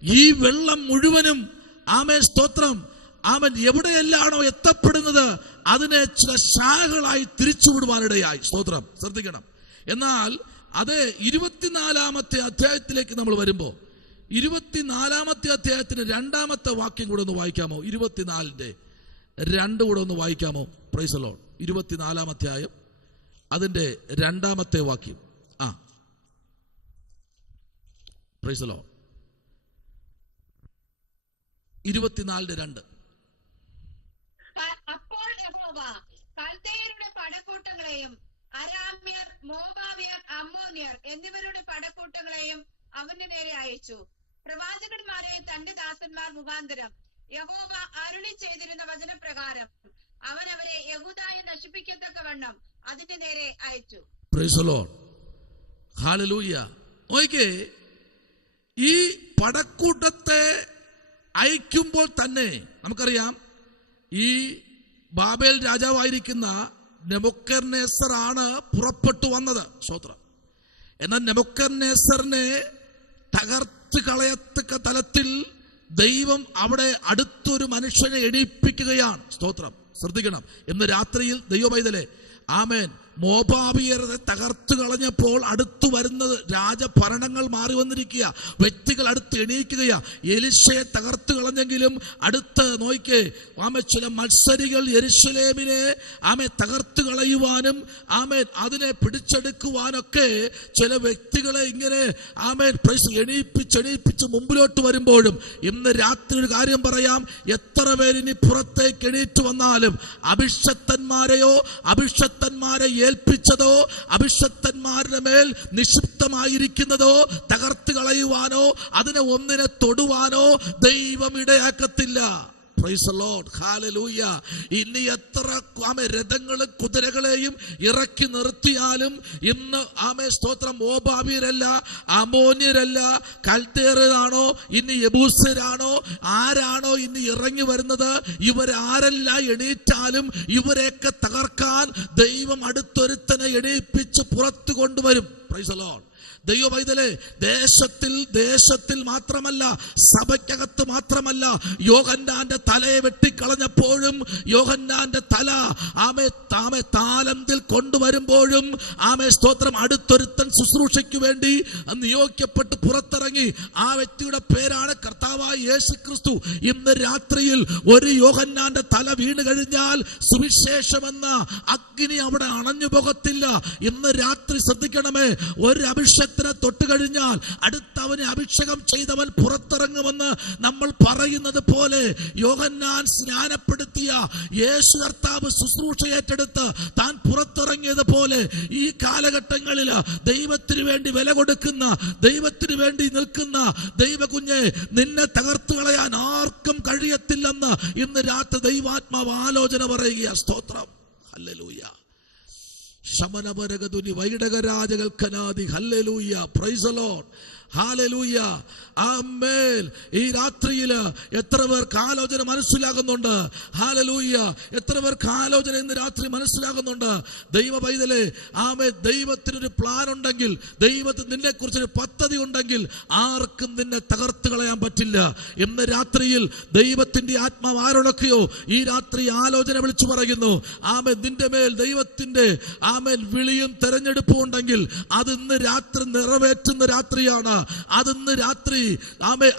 ഈ വെള്ളം മുഴുവനും, ആമേൻ, സ്തോത്രം, ആമേൻ, എവിടെയെല്ലാണോ എത്തപ്പെടുന്നത് അതിനെ ചില ശാഖകളായി തിരിച്ചുവിടുവാനിടയായി. സ്തോത്രം. ശ്രദ്ധിക്കണം. എന്നാൽ അത് 24-ാമത്തെ അധ്യായത്തിലേക്ക് നമ്മൾ വരുമ്പോൾ 24-ാമത്തെ അധ്യായത്തിന് 2-ാമത്തെ വാക്യം കൂടെ ഒന്ന് വായിക്കാമോ? 24-ന്റെ 2 കൂടെ ഒന്ന് വായിക്കാമോ? Praise the Lord. 24-ാം അധ്യായം അതിന്റെ 2-ാമത്തെ വാക്യം. Praise the Lord. 24-2. അപ്പോൾ യഹോവ കൽദയരുടെ പടക്കൂട്ടങ്ങളെയും അരാമ്യർ, മോവാബ്യർ, അമ്മോന്യർ എന്നിവരുടെ പടക്കൂട്ടങ്ങളെയും അവന്റെ നേരെ അയച്ചു. പ്രവാചകന്മാരെ തന്റെ ദാസന്മാർ മുഖാന്തരം യഹോവ അരുളി ചെയ്തിരുന്ന വചനപ്രകാരം അവൻ അവരെ യഹൂദായി നശിപ്പിക്കത്തക്കവണ്ണം അതിന്റെ നേരെ അയച്ചു. Price the Lord. Hallelujah. Okay, ഈ പടക്കൂട്ടത്തെ അയക്കുമ്പോൾ തന്നെ നമുക്കറിയാം ഈ ബാബേൽ രാജാവായിരിക്കുന്ന നെബൂഖദ്നേസർ ആണ് പുറപ്പെട്ടു വന്നത്. സ്തോത്രം. എന്നാൽ നെബൂഖദ്നേസറിനെ തകർത്ത് കളയത്തക്ക തലത്തിൽ ദൈവം അവിടെ അടുത്തൊരു മനുഷ്യനെ എണീപ്പിക്കുകയാണ്. സ്തോത്രം. ശ്രദ്ധിക്കണം. ഇന്ന് രാത്രിയിൽ ദൈവപൈതലേ, ആമേൻ, മോവാബിയരെ തകർത്തു കളഞ്ഞപ്പോൾ അടുത്തു വരുന്നത് രാജഭരണങ്ങൾ മാറി വന്നിരിക്കുക, വ്യക്തികൾ അടുത്ത് എണീക്കുകയാ. എലിശയെ തകർത്തു കളഞ്ഞെങ്കിലും അടുത്ത് നോക്കിക്കേ, ആമേ, ചില മത്സരികൾ യെരുശലേമിനെ തകർത്തു കളയുവാനും അതിനെ പിടിച്ചെടുക്കുവാനൊക്കെ ചില വ്യക്തികളെ ഇങ്ങനെ എണീപ്പിച്ച് മുമ്പിലോട്ട് വരുമ്പോഴും ഇന്ന് രാത്രി ഒരു കാര്യം പറയാം, എത്ര പേരിനി പുറത്തേക്ക് എണീറ്റ് വന്നാലും അഭിഷക്തന്മാരെ ഏൽപ്പിച്ചതോ അഭിഷക്തന്മാരുടെ മേൽ നിക്ഷിപ്തമായിരിക്കുന്നതോ തകർത്ത് കളയുവാനോ അതിനെ ഒന്നിനെ തൊടുവാനോ ദൈവം ഇടയാക്കത്തില്ല. Praise the Lord. ഹല്ലേലൂയ. ഇനി എത്ര രഥങ്ങളും കുതിരകളെയും ഇറക്കി നിർത്തിയാലും ഇന്ന് സ്തോത്രം, മോവാബ്യരല്ല, അമ്മോന്യരല്ല, കൽദയരാണോ ഇനി യെബൂസ്യരാണോ ആരാണോ ഇനി ഇറങ്ങി വരുന്നത്, ഇവരാരെല്ലാം എണീറ്റാലും ഇവരെയൊക്കെ തകർക്കാൻ ദൈവം അടുത്തൊരുത്തനെ എണീപ്പിച്ച് പുറത്തു കൊണ്ടുവരും. Price the Lord. ദൈവപൈതലേ, ദേശത്തിൽ മാത്രമല്ല, സഭയ്ക്കകത്ത് മാത്രമല്ല, യോഹന്നാന്റെ തലയെ വെട്ടിക്കളഞ്ഞപ്പോഴും യോഹന്നാന്റെ തല താലന്തിൽ കൊണ്ടുവരുമ്പോഴും സ്തോത്രം, അടുത്തൊരുത്തൻ ശുശ്രൂഷയ്ക്ക് വേണ്ടി നിയോഗിക്കപ്പെട്ട് പുറത്തിറങ്ങി. ആ വ്യക്തിയുടെ പേരാണ് കർത്താവായ യേശു ക്രിസ്തു. ഇന്ന് രാത്രിയിൽ ഒരു യോഹന്നാന്റെ തല വീണ് കഴിഞ്ഞാൽ സുവിശേഷമെന്ന അഗ്നി അവിടെ അണഞ്ഞു പോകത്തില്ല. ഇന്ന് രാത്രി ശ്രദ്ധിക്കണമേ, ഒരു അഭിഷേകത്തിനെ തൊട്ട് കഴിഞ്ഞാൽ അടുത്തവനെ അഭിഷേകം ചെയ്തവൻ പുറത്തിറങ്ങുമെന്ന് നമ്മൾ പറയുന്നത് പോലെ യോഹന്നാൻ സ്നാനപ്പെടുത്തിയ യേശു കർത്താവ് ശുശ്രൂഷ ഏറ്റെടുത്ത് താൻ പുറത്തിറങ്ങിയത് പോലെ ഈ കാലഘട്ടങ്ങളിൽ ദൈവത്തിന് വേണ്ടി വില കൊടുക്കുന്ന, ദൈവത്തിന് വേണ്ടി നിൽക്കുന്ന ദൈവകുഞ്ഞെ, നിന്നെ തകർത്തു കളയാൻ ആർക്കും കഴിയത്തില്ലെന്ന് ഇന്ന് രാത്രി ദൈവാത്മാവ് ആലോചന പറയുക. സ്തോത്രം. ഹല്ലേലൂയ. ശമനപരകതുനി വൈഡകരാജകൽക്കനാദി. ഹല്ലേലൂയ. Praise the Lord. ഹല്ലേലൂയ. ആമേൻ. ഈ രാത്രിയിൽ എത്ര പേർക്ക് ആലോചന മനസ്സിലാകുന്നുണ്ട്? ഹല്ലേലൂയ. എത്ര പേർക്ക് ആലോചന ഇന്ന് രാത്രി മനസ്സിലാകുന്നുണ്ട്? ദൈവ പൈതലേ, ആമേൻ, ദൈവത്തിനൊരു പ്ലാൻ ഉണ്ടെങ്കിൽ, ദൈവത്തിന് നിന്നെ കുറിച്ചൊരു പദ്ധതി ഉണ്ടെങ്കിൽ ആർക്കും നിന്നെ തകർത്ത് കളയാൻ പറ്റില്ല. ഇന്ന് രാത്രിയിൽ ദൈവത്തിന്റെ ആത്മാവ് ആരോടൊക്കെയോ ഈ രാത്രി ആലോചന വിളിച്ചു പറയുന്നു. ആമേൻ, നിന്റെ മേൽ ദൈവത്തിന്റെ വിളിയും തെരഞ്ഞെടുപ്പും ഉണ്ടെങ്കിൽ അത് ഇന്ന് രാത്രി നിറവേറ്റുന്ന രാത്രിയാണ്. അതിന്ന് രാത്രി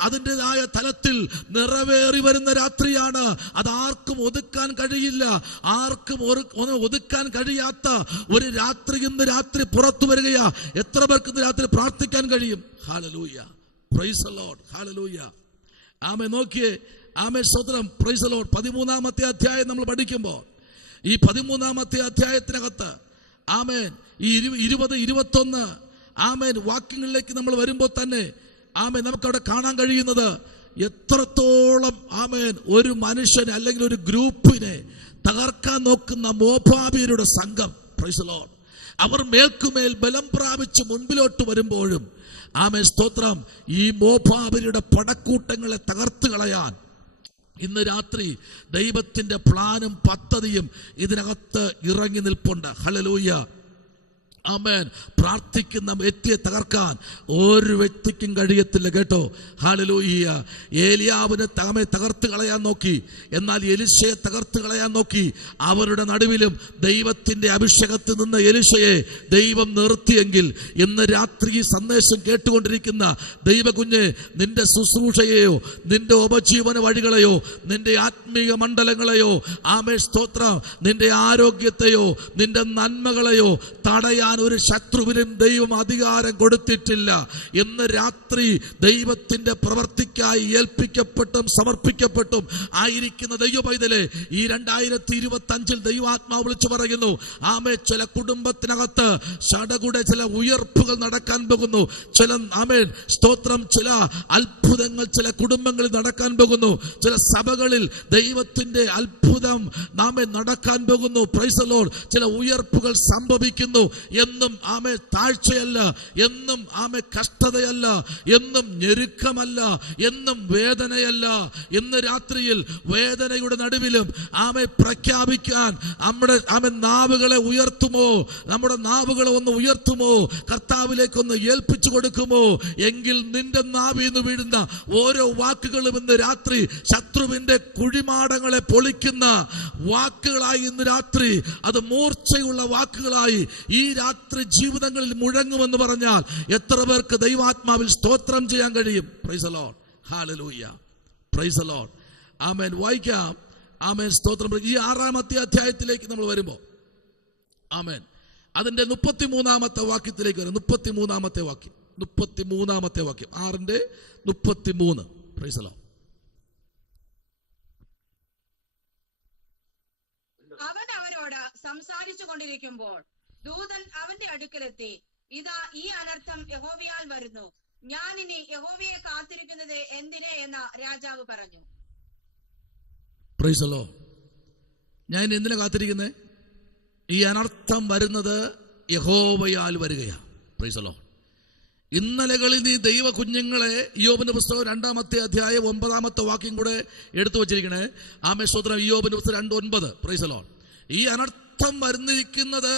അതിൻ്റെതായ തലത്തിൽ നിറവേറി വരുന്ന രാത്രിയാണ്. അത് ആർക്കും ഒതുക്കാൻ കഴിയില്ല. ആർക്കും ഒതുക്കാൻ കഴിയാത്ത ഒരു രാത്രി ഇന്ന് രാത്രി പുറത്തു വരികയാ. എത്ര പേർക്ക് ഇന്ന് രാത്രി പ്രാർത്ഥിക്കാൻ കഴിയും? ഹല്ലേലൂയ. Praise the Lord. ഹല്ലേലൂയ. ആമേൻ. നോക്കിയേ, ആമേൻ, സ്തോത്രം. Praise the Lord. 13-ാമത്തെ അധ്യായം നമ്മൾ പഠിക്കുമ്പോൾ ഈ 13-ാമത്തെ അധ്യായത്തിനകത്ത് ആമേൻ ഈ 20-21 ആമേൻ വാക്യങ്ങളിലേക്ക് നമ്മൾ വരുമ്പോൾ തന്നെ ആമേൻ നമുക്കവിടെ കാണാൻ കഴിയുന്നത് എത്രത്തോളം ആമേൻ ഒരു മനുഷ്യൻ അല്ലെങ്കിൽ ഒരു ഗ്രൂപ്പിനെ തകർക്കാൻ നോക്കുന്ന മോവാബ്യരുടെ സംഘം. Praise the Lord. അവർ മേൽക്കുമേൽ ബലം പ്രാപിച്ച് മുൻപിലോട്ട് വരുമ്പോഴും ആമേൻ, സ്തോത്രം, ഈ മോവാബ്യരുടെ പടക്കൂട്ടങ്ങളെ തകർത്ത് കളയാൻ ഇന്ന് രാത്രി ദൈവത്തിന്റെ പ്ലാനും പദ്ധതിയും ഇതിനകത്ത് ഇറങ്ങി നിൽപ്പുണ്ട്. ഹല്ലേലൂയ. ആമേൻ. പ്രാർത്ഥിക്കുന്ന വ്യക്തിയെ തകർക്കാൻ ഒരു വ്യക്തിക്കും കഴിയത്തില്ല കേട്ടോ. ഹല്ലേലൂയ. ഏലിയാവിനെ തകർത്ത് കളയാൻ നോക്കി, എന്നാൽ എലിശയെ തകർത്ത് കളയാൻ നോക്കി. അവരുടെ നടുവിലും ദൈവത്തിന്റെ അഭിഷേകത്തിൽ നിന്ന് എലിശയെ ദൈവം നിർത്തിയെങ്കിൽ ഇന്ന് രാത്രി ഈ സന്ദേശം കേട്ടുകൊണ്ടിരിക്കുന്ന ദൈവകുഞ്ഞെ, നിന്റെ ശുശ്രൂഷയെയോ നിന്റെ ഉപജീവന വഴികളെയോ നിന്റെ ആത്മീയ മണ്ഡലങ്ങളെയോ ആമേൻ സ്തോത്രം, നിന്റെ ആരോഗ്യത്തെയോ നിന്റെ നന്മകളെയോ തടയാൻ ഒരു ശത്രുവിനും ദൈവം അധികാരം കൊടുത്തിട്ടില്ല. ഇന്ന് രാത്രി ദൈവത്തിന്റെ പ്രവൃത്തിക്കായി ഏൽപ്പിക്കപ്പെട്ടും സമർപ്പിക്കപ്പെട്ടും ആയിരിക്കുന്ന ദൈവപൈതലേ, ഈ 2025 ദൈവാത്മാവ് വിളിച്ചു പറയുന്നു, ആമേ, ചില കുടുംബത്തിനകത്ത് ശടകുടെ ചില ഉയർപ്പുകൾ നടക്കാൻ പോകുന്നു. ചില ആമേൻ സ്തോത്രം, ചില അത്ഭുതങ്ങൾ ചില കുടുംബങ്ങളിൽ നടക്കാൻ പോകുന്നു. ചില സഭകളിൽ ദൈവത്തിന്റെ അത്ഭുതം നാമേ നടക്കാൻ പോകുന്നു. Price the Lord. ചില ഉയർപ്പുകൾ സംഭവിക്കുന്നു. എന്നും ആമേ താഴ്ചയല്ല, എന്നും ആമേ കഷ്ടതയല്ല, എന്നും ഞെരുക്കമല്ല, എന്നും വേദനയല്ല. ഇന്ന് രാത്രിയിൽ വേദനയുടെ നടുവിലും ആമേ പ്രഖ്യാപിക്കാൻ നമ്മുടെ ആമേ നാവുകളെ ഉയർത്തുമോ? നമ്മുടെ നാവുകളെ ഒന്ന് ഉയർത്തുമോ? കർത്താവിലേക്കൊന്ന് ഏൽപ്പിച്ചു കൊടുക്കുമോ? എങ്കിൽ നിന്റെ നാവിൽ നിന്ന് വീഴുന്ന ഓരോ വാക്കുകളും ഇന്ന് രാത്രി ശത്രുവിന്റെ കുഴിമാടങ്ങളെ പൊളിക്കുന്ന വാക്കുകളായി ഇന്ന് രാത്രി അത് മൂർച്ചയുള്ള വാക്കുകളായി ഈ രാത്രി ജീവിതങ്ങളിൽ മുഴങ്ങുമെന്ന് പറഞ്ഞാൽ എത്ര പേർക്ക് ദൈവാത്മാവിൽ സ്തോത്രം ചെയ്യാൻ കഴിയും? Praise the Lord. ഹല്ലേലൂയ. Praise the Lord. ആമേൻ. വായിക്കാം. ആമേൻ സ്തോത്രം. ഈ 6-ാമത്തെ അധ്യായത്തിലേക്ക് നമ്മൾ വരുമ്പോൾ ആമേൻ അതിന്റെ 33-ാമത്തെ വാക്യത്തിലേക്ക് വരും. 33-ാമത്തെ വാക്യം 6:33. Price the Lord. അവൻ അവരോട് സംസാരിച്ചു കൊണ്ടിരിക്കുമ്പോൾ ദൂതൻ അവന്റെ അടുക്കലെത്തി, ഇതാ ഈ അനർത്ഥം യഹോവയാൽ വരുന്നു, ഞാൻ ഇനി യഹോവയെ കാത്തിരിക്കുന്നത് എന്തിനെ എന്ന് രാജാവ് പറഞ്ഞു. Price the Lord. ഞാൻ എന്തിനെ കാത്തിരിക്കുന്നത്? ഈ അനർത്ഥം വരുന്നത് യഹോവയാൽ വരികയാണ്. Price the Lord. ഇന്നലകളിൽ നീ ദൈവ കുഞ്ഞുങ്ങളെ, ഇയ്യോബിന്റെ പുസ്തകം 2-ാമത്തെ അധ്യായം 9-ാമത്തെ വാക്യം കൂടെ എടുത്തു വച്ചിരിക്കണേ. ആമേൻ സ്തോത്രം. ഇയ്യോബിന്റെ പുസ്തകം 2:9. Price the Lord. ഈ അനർത്ഥം വരുന്നിരിക്കുന്നത്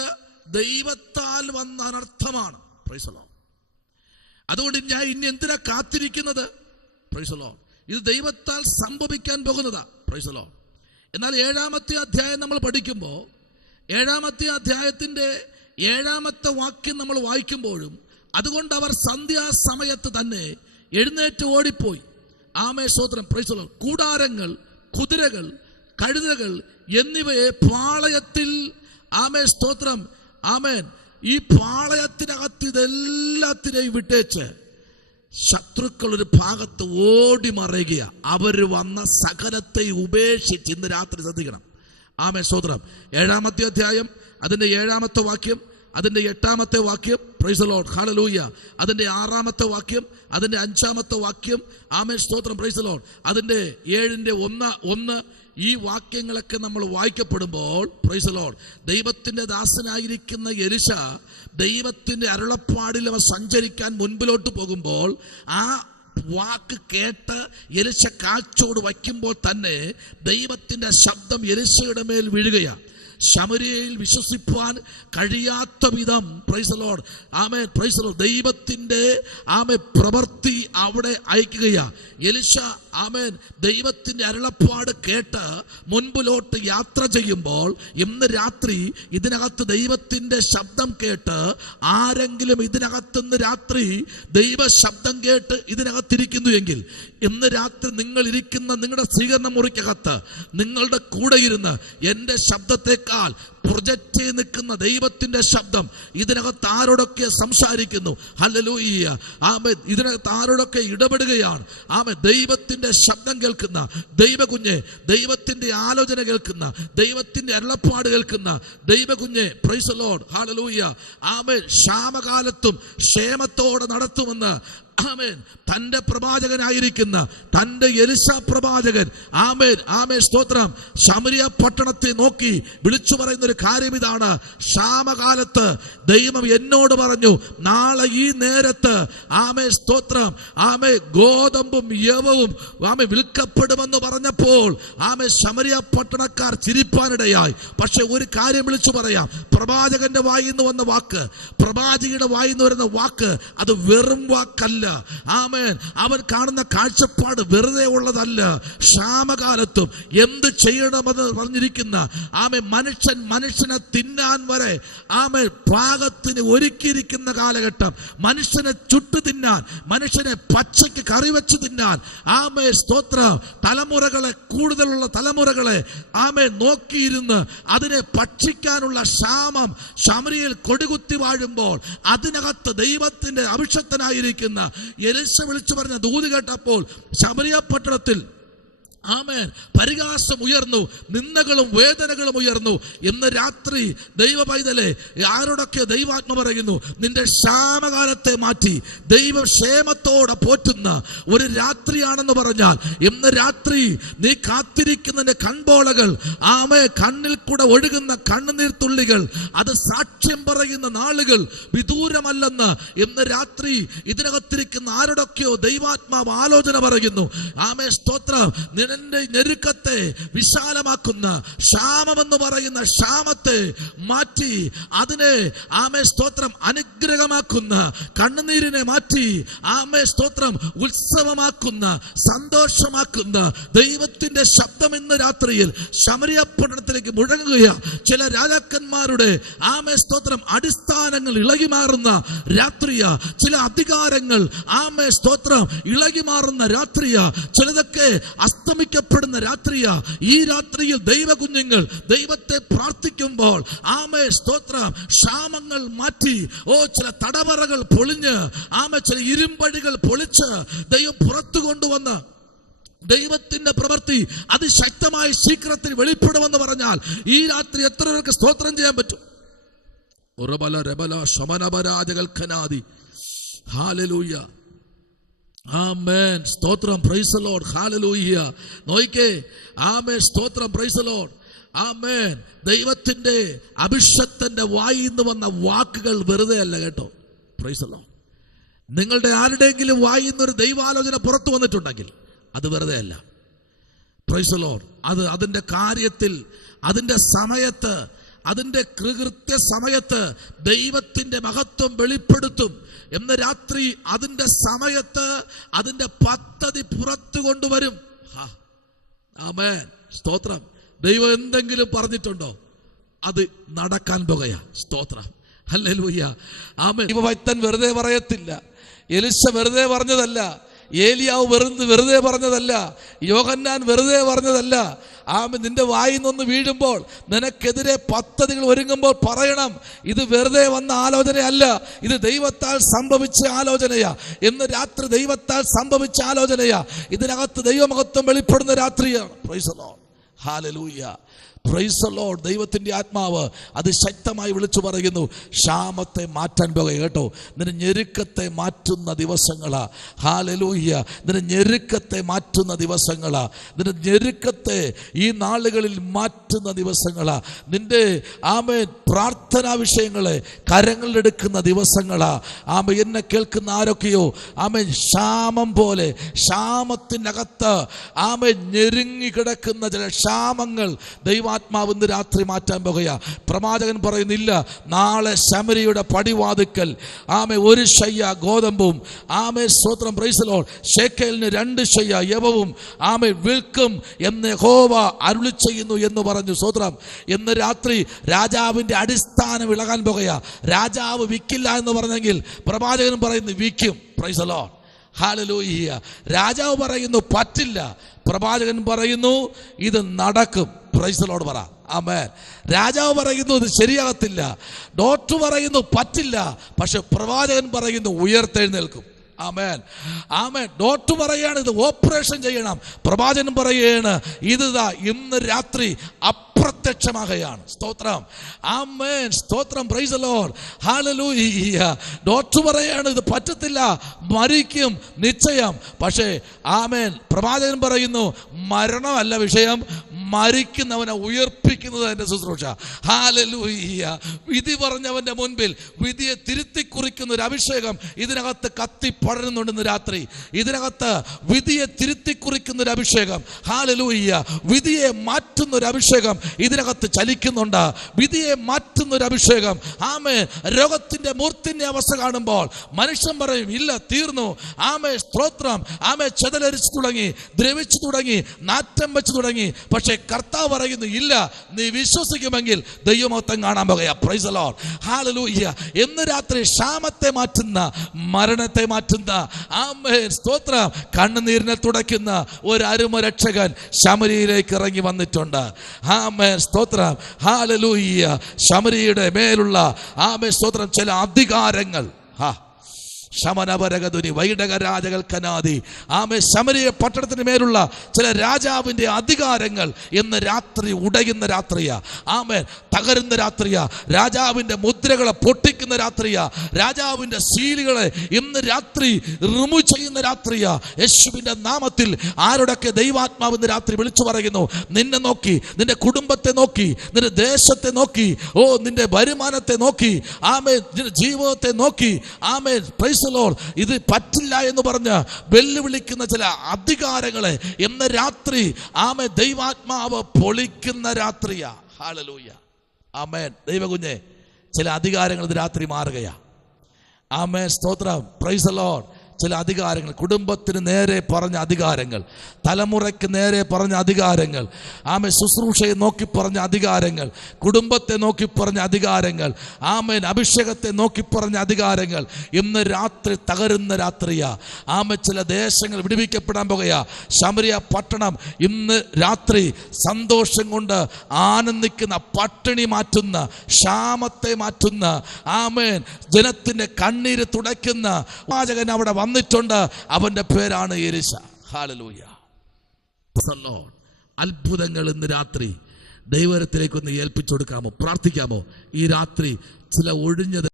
ദൈവത്താൽ വന്ന അനർത്ഥമാണ്. Price the Lord. അതുകൊണ്ട് ഞാൻ ഇനി എന്തിനാ കാത്തിരിക്കുന്നത്? Praise the Lord. ഇത് ദൈവത്താൽ സംഭവിക്കാൻ പോകുന്നതാ. Praise the Lord. എന്നാൽ 7-ാമത്തെ അധ്യായം നമ്മൾ പഠിക്കുമ്പോൾ 7-ാമത്തെ അധ്യായത്തിന്റെ 7-ാമത്തെ വാക്യം നമ്മൾ വായിക്കുമ്പോഴും, അതുകൊണ്ട് അവർ സന്ധ്യാസമയത്ത് തന്നെ എഴുന്നേറ്റ് ഓടിപ്പോയി. ആമേൻ സ്തോത്രം. Praise the Lord. കൂടാരങ്ങൾ, കുതിരകൾ, കഴുതകൾ എന്നിവയെ പാളയത്തിൽ, ആമേൻ സ്തോത്രം, ആമേൻ, ഈ പാളയത്തിനകത്ത് ഇതെല്ലാത്തിനെയും വിട്ടേച്ച് ശത്രുക്കൾ ഒരു ഭാഗത്ത് ഓടി മറയുക. അവർ വന്ന സകലത്തെ ഉപേക്ഷിച്ച് ഇന്ന് രാത്രി ശ്രദ്ധിക്കണം. ആമേൻ സ്തോത്രം. 7-ാമത്തെ അധ്യായം അതിന്റെ 7-ാമത്തെ വാക്യം, അതിന്റെ 8-ാമത്തെ വാക്യം. Praise the Lord. ഹല്ലേലൂയ. അതിന്റെ 6-ാമത്തെ വാക്യം, അതിന്റെ 5-ാമത്തെ വാക്യം. ആമേൻ സ്തോത്രം. Praise the Lord. അതിന്റെ 7-1 ഈ വാക്യങ്ങളൊക്കെ നമ്മൾ വായിക്കപ്പെടുമ്പോൾ പ്രൈസ് ദി ലോർഡ്, ദൈവത്തിന്റെ ദാസനായിരിക്കുന്ന എലിശ ദൈവത്തിന്റെ അരുളപ്പാടിൽ അവ സഞ്ചരിക്കാൻ മുൻപിലോട്ട് പോകുമ്പോൾ ആ വാക്ക് കേട്ട് എലിശ കാഴ്ചയോട് വയ്ക്കുമ്പോൾ തന്നെ ദൈവത്തിന്റെ ശബ്ദം എലിശയുടെ മേൽ വീഴുകയാണ്. ശമര്യയിൽ വിശ്വസിപ്പാൻ കഴിയാത്ത വിധം price the Lord, amen, praise the Lord, ദൈവത്തിന്റെ ആമേൻ പ്രവൃത്തി അവിടെ അയക്കുകയാ. എലിശ ആമേൻ ദൈവത്തിന്റെ അരുളപ്പാട് കേട്ട് മുൻപിലോട്ട് യാത്ര ചെയ്യുമ്പോൾ ഇന്ന് രാത്രി ഇതിനകത്ത് ദൈവത്തിന്റെ ശബ്ദം കേട്ട് ആരെങ്കിലും ഇതിനകത്തുനിന്ന് രാത്രി ദൈവ ശബ്ദം കേട്ട് ഇതിനകത്തിരിക്കുന്നു എങ്കിൽ ഇന്ന് രാത്രി നിങ്ങൾ ഇരിക്കുന്ന നിങ്ങളുടെ സ്വീകരണ മുറിക്കകത്ത് നിങ്ങളുടെ കൂടെ ഇരുന്ന് എൻ്റെ ശബ്ദത്തെക്കാൾ പ്രൊജക്റ്റ് ചെയ്ത് നിൽക്കുന്ന ദൈവത്തിന്റെ ശബ്ദം ഇതിനകത്ത് ആരോടൊക്കെ സംസാരിക്കുന്നു. ഹല്ലേലൂയ. ആമേൻ. ഇതിനകത്ത് ആരോടൊക്കെ ഇടപെടുകയാണ്. ആമേൻ. ദൈവത്തിന്റെ ശബ്ദം കേൾക്കുന്ന ദൈവകുഞ്ഞെ, ദൈവത്തിന്റെ ആലോചന കേൾക്കുന്ന, ദൈവത്തിന്റെ അരുളപ്പാട് കേൾക്കുന്ന ദൈവകുഞ്ഞെ, പ്രൈസ് ദി ലോർഡ്. ഹല്ലേലൂയ. ആമേൻ. ക്ഷാമകാലത്തും ക്ഷേമത്തോടെ നടത്തുമെന്ന് ആമേൻ, തന്റെ പ്രവാചകനായിരിക്കുന്ന തന്റെ എലിശാ പ്രവാചകൻ ആമേൻ ആമേൻ സ്തോത്രം ശമരിയ പട്ടണത്തെ നോക്കി വിളിച്ചു പറയുന്ന ഒരു കാര്യം ഇതാണ്. ക്ഷാമകാലത്ത് ദൈവം എന്നോട് പറഞ്ഞു, നാളെ ഈ നേരത്ത് ആമേൻ സ്തോത്രം ആമേൻ ഗോതമ്പും യവവും ആമേൻ വിൽക്കപ്പെടുമെന്ന് പറഞ്ഞപ്പോൾ ആമേൻ ശമരിയ പട്ടണക്കാർ ചിരിപ്പാനിടയായി. പക്ഷെ ഒരു കാര്യം വിളിച്ചു പറയാം, പ്രവാചകന്റെ വായിന്ന് വന്ന വാക്ക്, പ്രവാചകയുടെ വായിന്ന് വരുന്ന വാക്ക്, അത് വെറും വാക്കല്ല. ആമേൻ, അവൻ കാണുന്ന കാഴ്ചപ്പാട് വെറുതെ ഉള്ളതല്ല. ക്ഷാമകാലത്തും എന്ത് ചെയ്യണമെന്ന് പറഞ്ഞിരിക്കുന്ന ആമേൻ മനുഷ്യനെ തിന്നാൻ വരെ ആമേൻ പാകത്തിന് ഒരുക്കിയിരിക്കുന്ന കാലഘട്ടം, മനുഷ്യനെ ചുട്ടു തിന്നാൻ, മനുഷ്യനെ പച്ചയ്ക്ക് കറി വെച്ച് തിന്നാൻ ആമേൻ സ്തോത്രം തലമുറകളെ, കൂടുതലുള്ള തലമുറകളെ ആമേൻ നോക്കിയിരുന്ന് അതിനെ ഭക്ഷിക്കാനുള്ള ക്ഷാമം ശമരിയയിൽ കൊടികുത്തി വാഴുമ്പോൾ അതിനകത്ത് ദൈവത്തിന്റെ അഭിഷക്തനായിരിക്കുന്ന എലിശ വിളിച്ചു പറഞ്ഞ ദൂത് കേട്ടപ്പോൾ ശമരിയ പട്ടണത്തിൽ ആമേൻ പരിഹാസം ഉയർന്നു, നിന്ദകളും വേദനകളും ഉയർന്നു. ഇന്ന് രാത്രി ദൈവ പൈതലെ ആരോടൊക്കെ ദൈവാത്മ പറയുന്നു, നിന്റെ ക്ഷാമകാലത്തെ മാറ്റി ദൈവം ക്ഷേമത്തോടെ പോറ്റുന്ന ഒരു രാത്രിയാണെന്ന് പറഞ്ഞാൽ ഇന്ന് രാത്രി നീ കാത്തിരിക്കുന്നതിന്റെ കൺപോളകൾ ആമേ കണ്ണിൽ കൂടെ ഒഴുകുന്ന കണ്ണുനീർ തുള്ളികൾ, അത് സാക്ഷ്യം പറയുന്ന നാളുകൾ വിദൂരമല്ലെന്ന് ഇന്ന് രാത്രി ഇതിനകത്തിരിക്കുന്ന ആരോടൊക്കെയോ ദൈവാത്മാവ് ആലോചന പറയുന്നു. ആമേ സ്തോത്രം, നിന്റെ ഞെരുക്കത്തെ വിശാലമാക്കുന്ന, ക്ഷാമമെന്ന് പറയുന്ന ക്ഷാമത്തെ മാറ്റി അതിനെ ആമേ സ്തോത്രം അനുഗ്രഹമാക്കുന്ന, കണ്ണുനീരിനെ മാറ്റി ആമേ സ്തോത്രം ഉത്സവമാക്കുന്ന, സന്തോഷമാക്കുന്ന ദൈവത്തിന്റെ ശബ്ദം ഇന്ന് രാത്രിയിൽ ശമരിയ പട്ടണത്തിലേക്ക് മുഴങ്ങുകയാണ്. ചില രാജാക്കന്മാരുടെ ആമേ സ്തോത്രം അടിസ്ഥാനങ്ങൾ ഇളകി മാറുന്ന രാത്രിയ, ചില അധികാരങ്ങൾ ആമേ സ്തോത്രം ഇളകി മാറുന്ന രാത്രിയ, ചിലതൊക്കെ അസ്തമിക്കപ്പെടുന്ന രാത്രിയ. ഈ രാത്രിയിൽ ദൈവ കുഞ്ഞുങ്ങൾ ദൈവത്തെ പ്രാർത്ഥിക്കുമ്പോൾ ആമേ സ്തോത്രം ക്ഷാമങ്ങൾ മാറ്റി, ചില തടവറകൾ പൊളിഞ്ഞ് ആമേ ചില ഇരുമ്പടികൾ പൊളിച്ച് ദൈവം പുറത്തു കൊണ്ടുവന്ന് ദൈവത്തിന്റെ പ്രവൃത്തി അതിശക്തമായി ശീഘ്രത്തിൽ വെളിപ്പെടുമെന്ന് പറഞ്ഞാൽ ഈ രാത്രി എത്ര പേർക്ക് സ്തോത്രം ചെയ്യാൻ പറ്റും? ഹല്ലേലൂയ, ആമേൻ സ്തോത്രം, പ്രൈസ് ദി ലോർഡ്, ഹല്ലേലൂയ. നോയിക്കേ, ആമേൻ സ്തോത്രം, പ്രൈസ് ദി ലോർഡ്, ആമേൻ. ദൈവത്തിന്റെ അഭിഷക്തന്റെ വായിന്ന് വന്ന വാക്കുകൾ വെറുതെ അല്ല കേട്ടോ, പ്രൈസ് ദി ലോർഡ്. നിങ്ങളുടെ ആരുടെയെങ്കിലും വായിന്നൊരു ദൈവാലോചന പുറത്തു വന്നിട്ടുണ്ടെങ്കിൽ അത് വെറുതെ അല്ല, പ്രൈസ് ദി ലോർഡ്. അത് അതിന്റെ കാര്യത്തിൽ, അതിന്റെ സമയത്ത്, അതിന്റെ കൃത്യ സമയത്ത് ദൈവത്തിന്റെ മഹത്വം വെളിപ്പെടുത്തും. എന്ന് രാത്രി അതിന്റെ സമയത്ത് അതിന്റെ പദ്ധതി പുറത്തു കൊണ്ടുവരും. ആമേൻ സ്തോത്രം. ദൈവം എന്തെങ്കിലും പറഞ്ഞിട്ടുണ്ടോ? അത് നടക്കാൻ പോകുകയാ. സ്തോത്രം, ഹല്ലേലൂയ, ആമേൻ. ദൈവഭക്തൻ വെറുതെ പറയത്തില്ല, എലിശ വെറുതെ പറഞ്ഞതല്ല, ഏലിയാവ് വെറുതെ പറഞ്ഞതല്ല, യോഹന്നാൻ വെറുതെ പറഞ്ഞതല്ല. ആമേൻ. നിന്റെ വായിൽ നിന്ന് വീഴുമ്പോൾ, നിനക്കെതിരെ പദ്ധതികൾ ഒരുങ്ങുമ്പോൾ പറയണം, ഇത് വെറുതെ വന്ന ആലോചനയല്ല, ഇത് ദൈവത്താൽ സംഭവിച്ച ആലോചനയാ. ഇന്ന് രാത്രി ദൈവത്താൽ സംഭവിച്ച ആലോചനയാ. ഇതിനകത്ത് ദൈവമഹത്വം വെളിപ്പെടുന്ന രാത്രിയാണ്. പ്രൈസ് ദി ലോർഡ്, ഹല്ലേലൂയ, പ്രൈസ് ദി ലോർഡ്. ദൈവത്തിന്റെ ആത്മാവ് അതിശക്തമായി വിളിച്ചു പറയുന്നു, ക്ഷാമത്തെ മാറ്റാൻ പോകുക കേട്ടോ. നിന്റെ ഞെരുക്കത്തെ മാറ്റുന്ന ദിവസങ്ങളാ. ഹല്ലേലൂയ, നിന്റെ ഞെരുക്കത്തെ മാറ്റുന്ന ദിവസങ്ങളാ. നിന്റെ ഞെരുക്കത്തെ ഈ നാളുകളിൽ മാറ്റുന്ന ദിവസങ്ങളാ. നിന്റെ ആമേൻ പ്രാർത്ഥനാ വിഷയങ്ങളെ കരങ്ങളിലെടുക്കുന്ന ദിവസങ്ങളാ. ആമേൻ. എന്നെ കേൾക്കുന്ന ആരൊക്കെയോ ആമേൻ ക്ഷാമം പോലെ, ക്ഷാമത്തിനകത്ത് ആമേൻ ഞെരുങ്ങി കിടക്കുന്ന ചില ക്ഷാമങ്ങൾ ദൈവാത്മാവ് ഇന്ന് രാത്രി മാറ്റാൻ പോകുക. പ്രവാചകൻ പറയുന്നില്ല, നാളെ ശമരിയുടെ പടിവാതുക്കൽ ആമേ ഒരു ശയ്യ ഗോതമ്പും ആമേ സ്തോത്രം, പ്രൈസ് ദി ലോർഡ്, ശേക്കലിന് 2 ശയ്യ യവവും ആമേ വിൽക്കും എന്ന് യഹോവ അരുളി ചെയ്യുന്നു എന്ന് പറഞ്ഞു. സ്തോത്രം. ഇന്ന് രാത്രി രാജാവിന്റെ അടിസ്ഥാനം ഇളകാൻ പോകുക. രാജാവ് വിൽക്കില്ല എന്ന് പറഞ്ഞെങ്കിൽ പ്രവാചകൻ പറയുന്നു വിൽക്കും. Price the Lord, hallelujah. രാജാവ് പറയുന്നു പറ്റില്ല, പ്രവാചകൻ പറയുന്നു ഇത് നടക്കും. പ്രൈസ് ദി ലോർഡ് പറ, ആമേൻ. രാജാവ് പറയുന്നു ഇത് ശരിയാകത്തില്ല, ഡോക്ടർ പറയുന്നു പറ്റില്ല, പക്ഷെ പ്രവാചകൻ പറയുന്നു ഉയർത്തെഴുന്നേൽക്കും. ആമേൻ, ആമേൻ. ഡോക്ടർ പറയാണ് ഇത് ഓപ്പറേഷൻ ചെയ്യണം, പ്രവാചകൻ പറയാണ് ഇത് ഇന്ന് രാത്രി അപ്രത്യക്ഷ പ്രത്യക്ഷമാകുകയാണ്. സ്തോത്രം, ആമേൻ, സ്തോത്രം, praise the Lord, hallelujah. Doctor പറയാണ് ഇത് പറ്റത്തില്ല, മരിക്കും നിശ്ചയം. പക്ഷേ ആമേൻ, പ്രവാചകൻ പറയുന്നു മരണമല്ല വിഷയം, മരിക്കുന്നവനെ ഉയർപ്പിക്കുന്നത് എന്റെ ശുശ്രൂഷ. ഹല്ലേലൂയ. വിധി പറഞ്ഞവന്റെ മുൻപിൽ വിധിയെ തിരുത്തി കുറിക്കുന്ന ഒരു അഭിഷേകം ഇതിനകത്ത് കത്തി പടരുന്നുണ്ടെന്ന് രാത്രി. ഇതിനകത്ത് വിധിയെ തിരുത്തി കുറിക്കുന്ന ഒരു അഭിഷേകം, ഹല്ലേലൂയ, വിധിയെ മാറ്റുന്ന ഒരു അഭിഷേകം ഇതിനകത്ത് ചലിക്കുന്നുണ്ട്. വിധിയെ മാറ്റുന്ന ഒരു അഭിഷേകം. ആമേൻ. രോഗത്തിന്റെ മൂർത്തിന്റെ അവസ്ഥ കാണുമ്പോൾ മനുഷ്യൻ പറയും ഇല്ല, തീർന്നു. ആമേൻ, സ്തോത്രം. ആമേൻ, ചെതലരിച്ചു തുടങ്ങി, ദ്രവിച്ചു തുടങ്ങി, നാറ്റം വെച്ചു തുടങ്ങി. പക്ഷേ കർത്താവ് പറയുന്നു ഇല്ല, നീ വിശ്വസിക്കുമെങ്കിൽ ദൈവമഹത്വം കാണാൻ പോകുക. Price the Lord, hallelujah. ഇന്ന് രാത്രി ക്ഷാമത്തെ മാറ്റുന്ന, മരണത്തെ മാറ്റുന്ന, ആമേൻ, സ്തോത്രം, കണ്ണുനീരിനെ തുടയ്ക്കുന്ന ഒരു അരുമരക്ഷകൻ ശമരിയിലേക്ക് ഇറങ്ങി വന്നിട്ടുണ്ട്. ആമേൻ, സ്തോത്രം, ഹല്ലേലൂയ. ശമരിയുടെ മേലുള്ള ആമേൻ, സ്തോത്രം, ചില അധികാരങ്ങൾ ശമനപരകതുനി വൈഡകരാജകൽക്കനാദി ആമേ ശമരിയ പട്ടണത്തിന് മേലുള്ള ചില രാജാവിൻ്റെ അധികാരങ്ങൾ ഇന്ന് രാത്രി ഉടയുന്ന രാത്രിയാ. ആമേ, തകരുന്ന രാത്രിയാ. രാജാവിൻ്റെ മുദ്രകളെ പൊട്ടിക്കുന്ന രാത്രിയാ. രാജാവിൻ്റെ സീലുകളെ ഇന്ന് രാത്രി റിമൂവ് ചെയ്യുന്ന രാത്രിയാ. യേശുവിൻ്റെ നാമത്തിൽ ആരോടൊക്കെ ദൈവാത്മാവ് ഇന്ന് രാത്രി വിളിച്ചു പറയുന്നു, നിന്നെ നോക്കി, നിന്റെ കുടുംബത്തെ നോക്കി, നിന്റെ ദേശത്തെ നോക്കി, നിന്റെ വരുമാനത്തെ നോക്കി, ആമേ, നിന്റെ ജീവിതത്തെ നോക്കി, ആമേ, ഇത് പറ്റില്ല എന്ന് പറഞ്ഞ് വെല്ലുവിളിക്കുന്ന ചില അധികാരങ്ങളെ ഇന്ന് രാത്രി ആമേൻ ദൈവാത്മാവ് പൊളിക്കുന്ന രാത്രിയാ. ഹല്ലേലൂയ, ആമേൻ. ദൈവകുഞ്ഞെ, ചില അധികാരങ്ങൾ ഇത് രാത്രി മാറുകയാ. ആമേൻ, സ്തോത്രം, പ്രൈസ് ദി ലോർഡ്. ചില അധികാരങ്ങൾ, കുടുംബത്തിന് നേരെ പറഞ്ഞ അധികാരങ്ങൾ, തലമുറയ്ക്ക് നേരെ പറഞ്ഞ അധികാരങ്ങൾ, ആമേൻ, ശുശ്രൂഷയെ നോക്കി പറഞ്ഞ അധികാരങ്ങൾ, കുടുംബത്തെ നോക്കി പറഞ്ഞ അധികാരങ്ങൾ, ആമേൻ, അഭിഷേകത്തെ നോക്കി പറഞ്ഞ അധികാരങ്ങൾ ഇന്ന് രാത്രി തകരുന്ന രാത്രിയാ. ആമേൻ, ചില ദേശങ്ങൾ വിടുവിക്കപ്പെടാൻ പോകുകയാ. ശമരിയ പട്ടണം ഇന്ന് രാത്രി സന്തോഷം കൊണ്ട് ആനന്ദിക്കുന്ന, പട്ടിണി മാറ്റുന്ന, ക്ഷാമത്തെ മാറ്റുന്ന, ആമേൻ, ജനത്തിന്റെ കണ്ണീര് തുടയ്ക്കുന്ന വാചകൻ അവിടെ വന്നിട്ടുണ്ട്. അവന്റെ പേരാണ് എലീശ. ഹല്ലേലൂയ. അത്ഭുതങ്ങൾ ഇന്ന് രാത്രി ദൈവത്തിലേക്ക് ഒന്ന് ഏൽപ്പിച്ചു കൊടുക്കാമോ? പ്രാർത്ഥിക്കാമോ? ഈ രാത്രി ചില ഒഴിഞ്ഞത്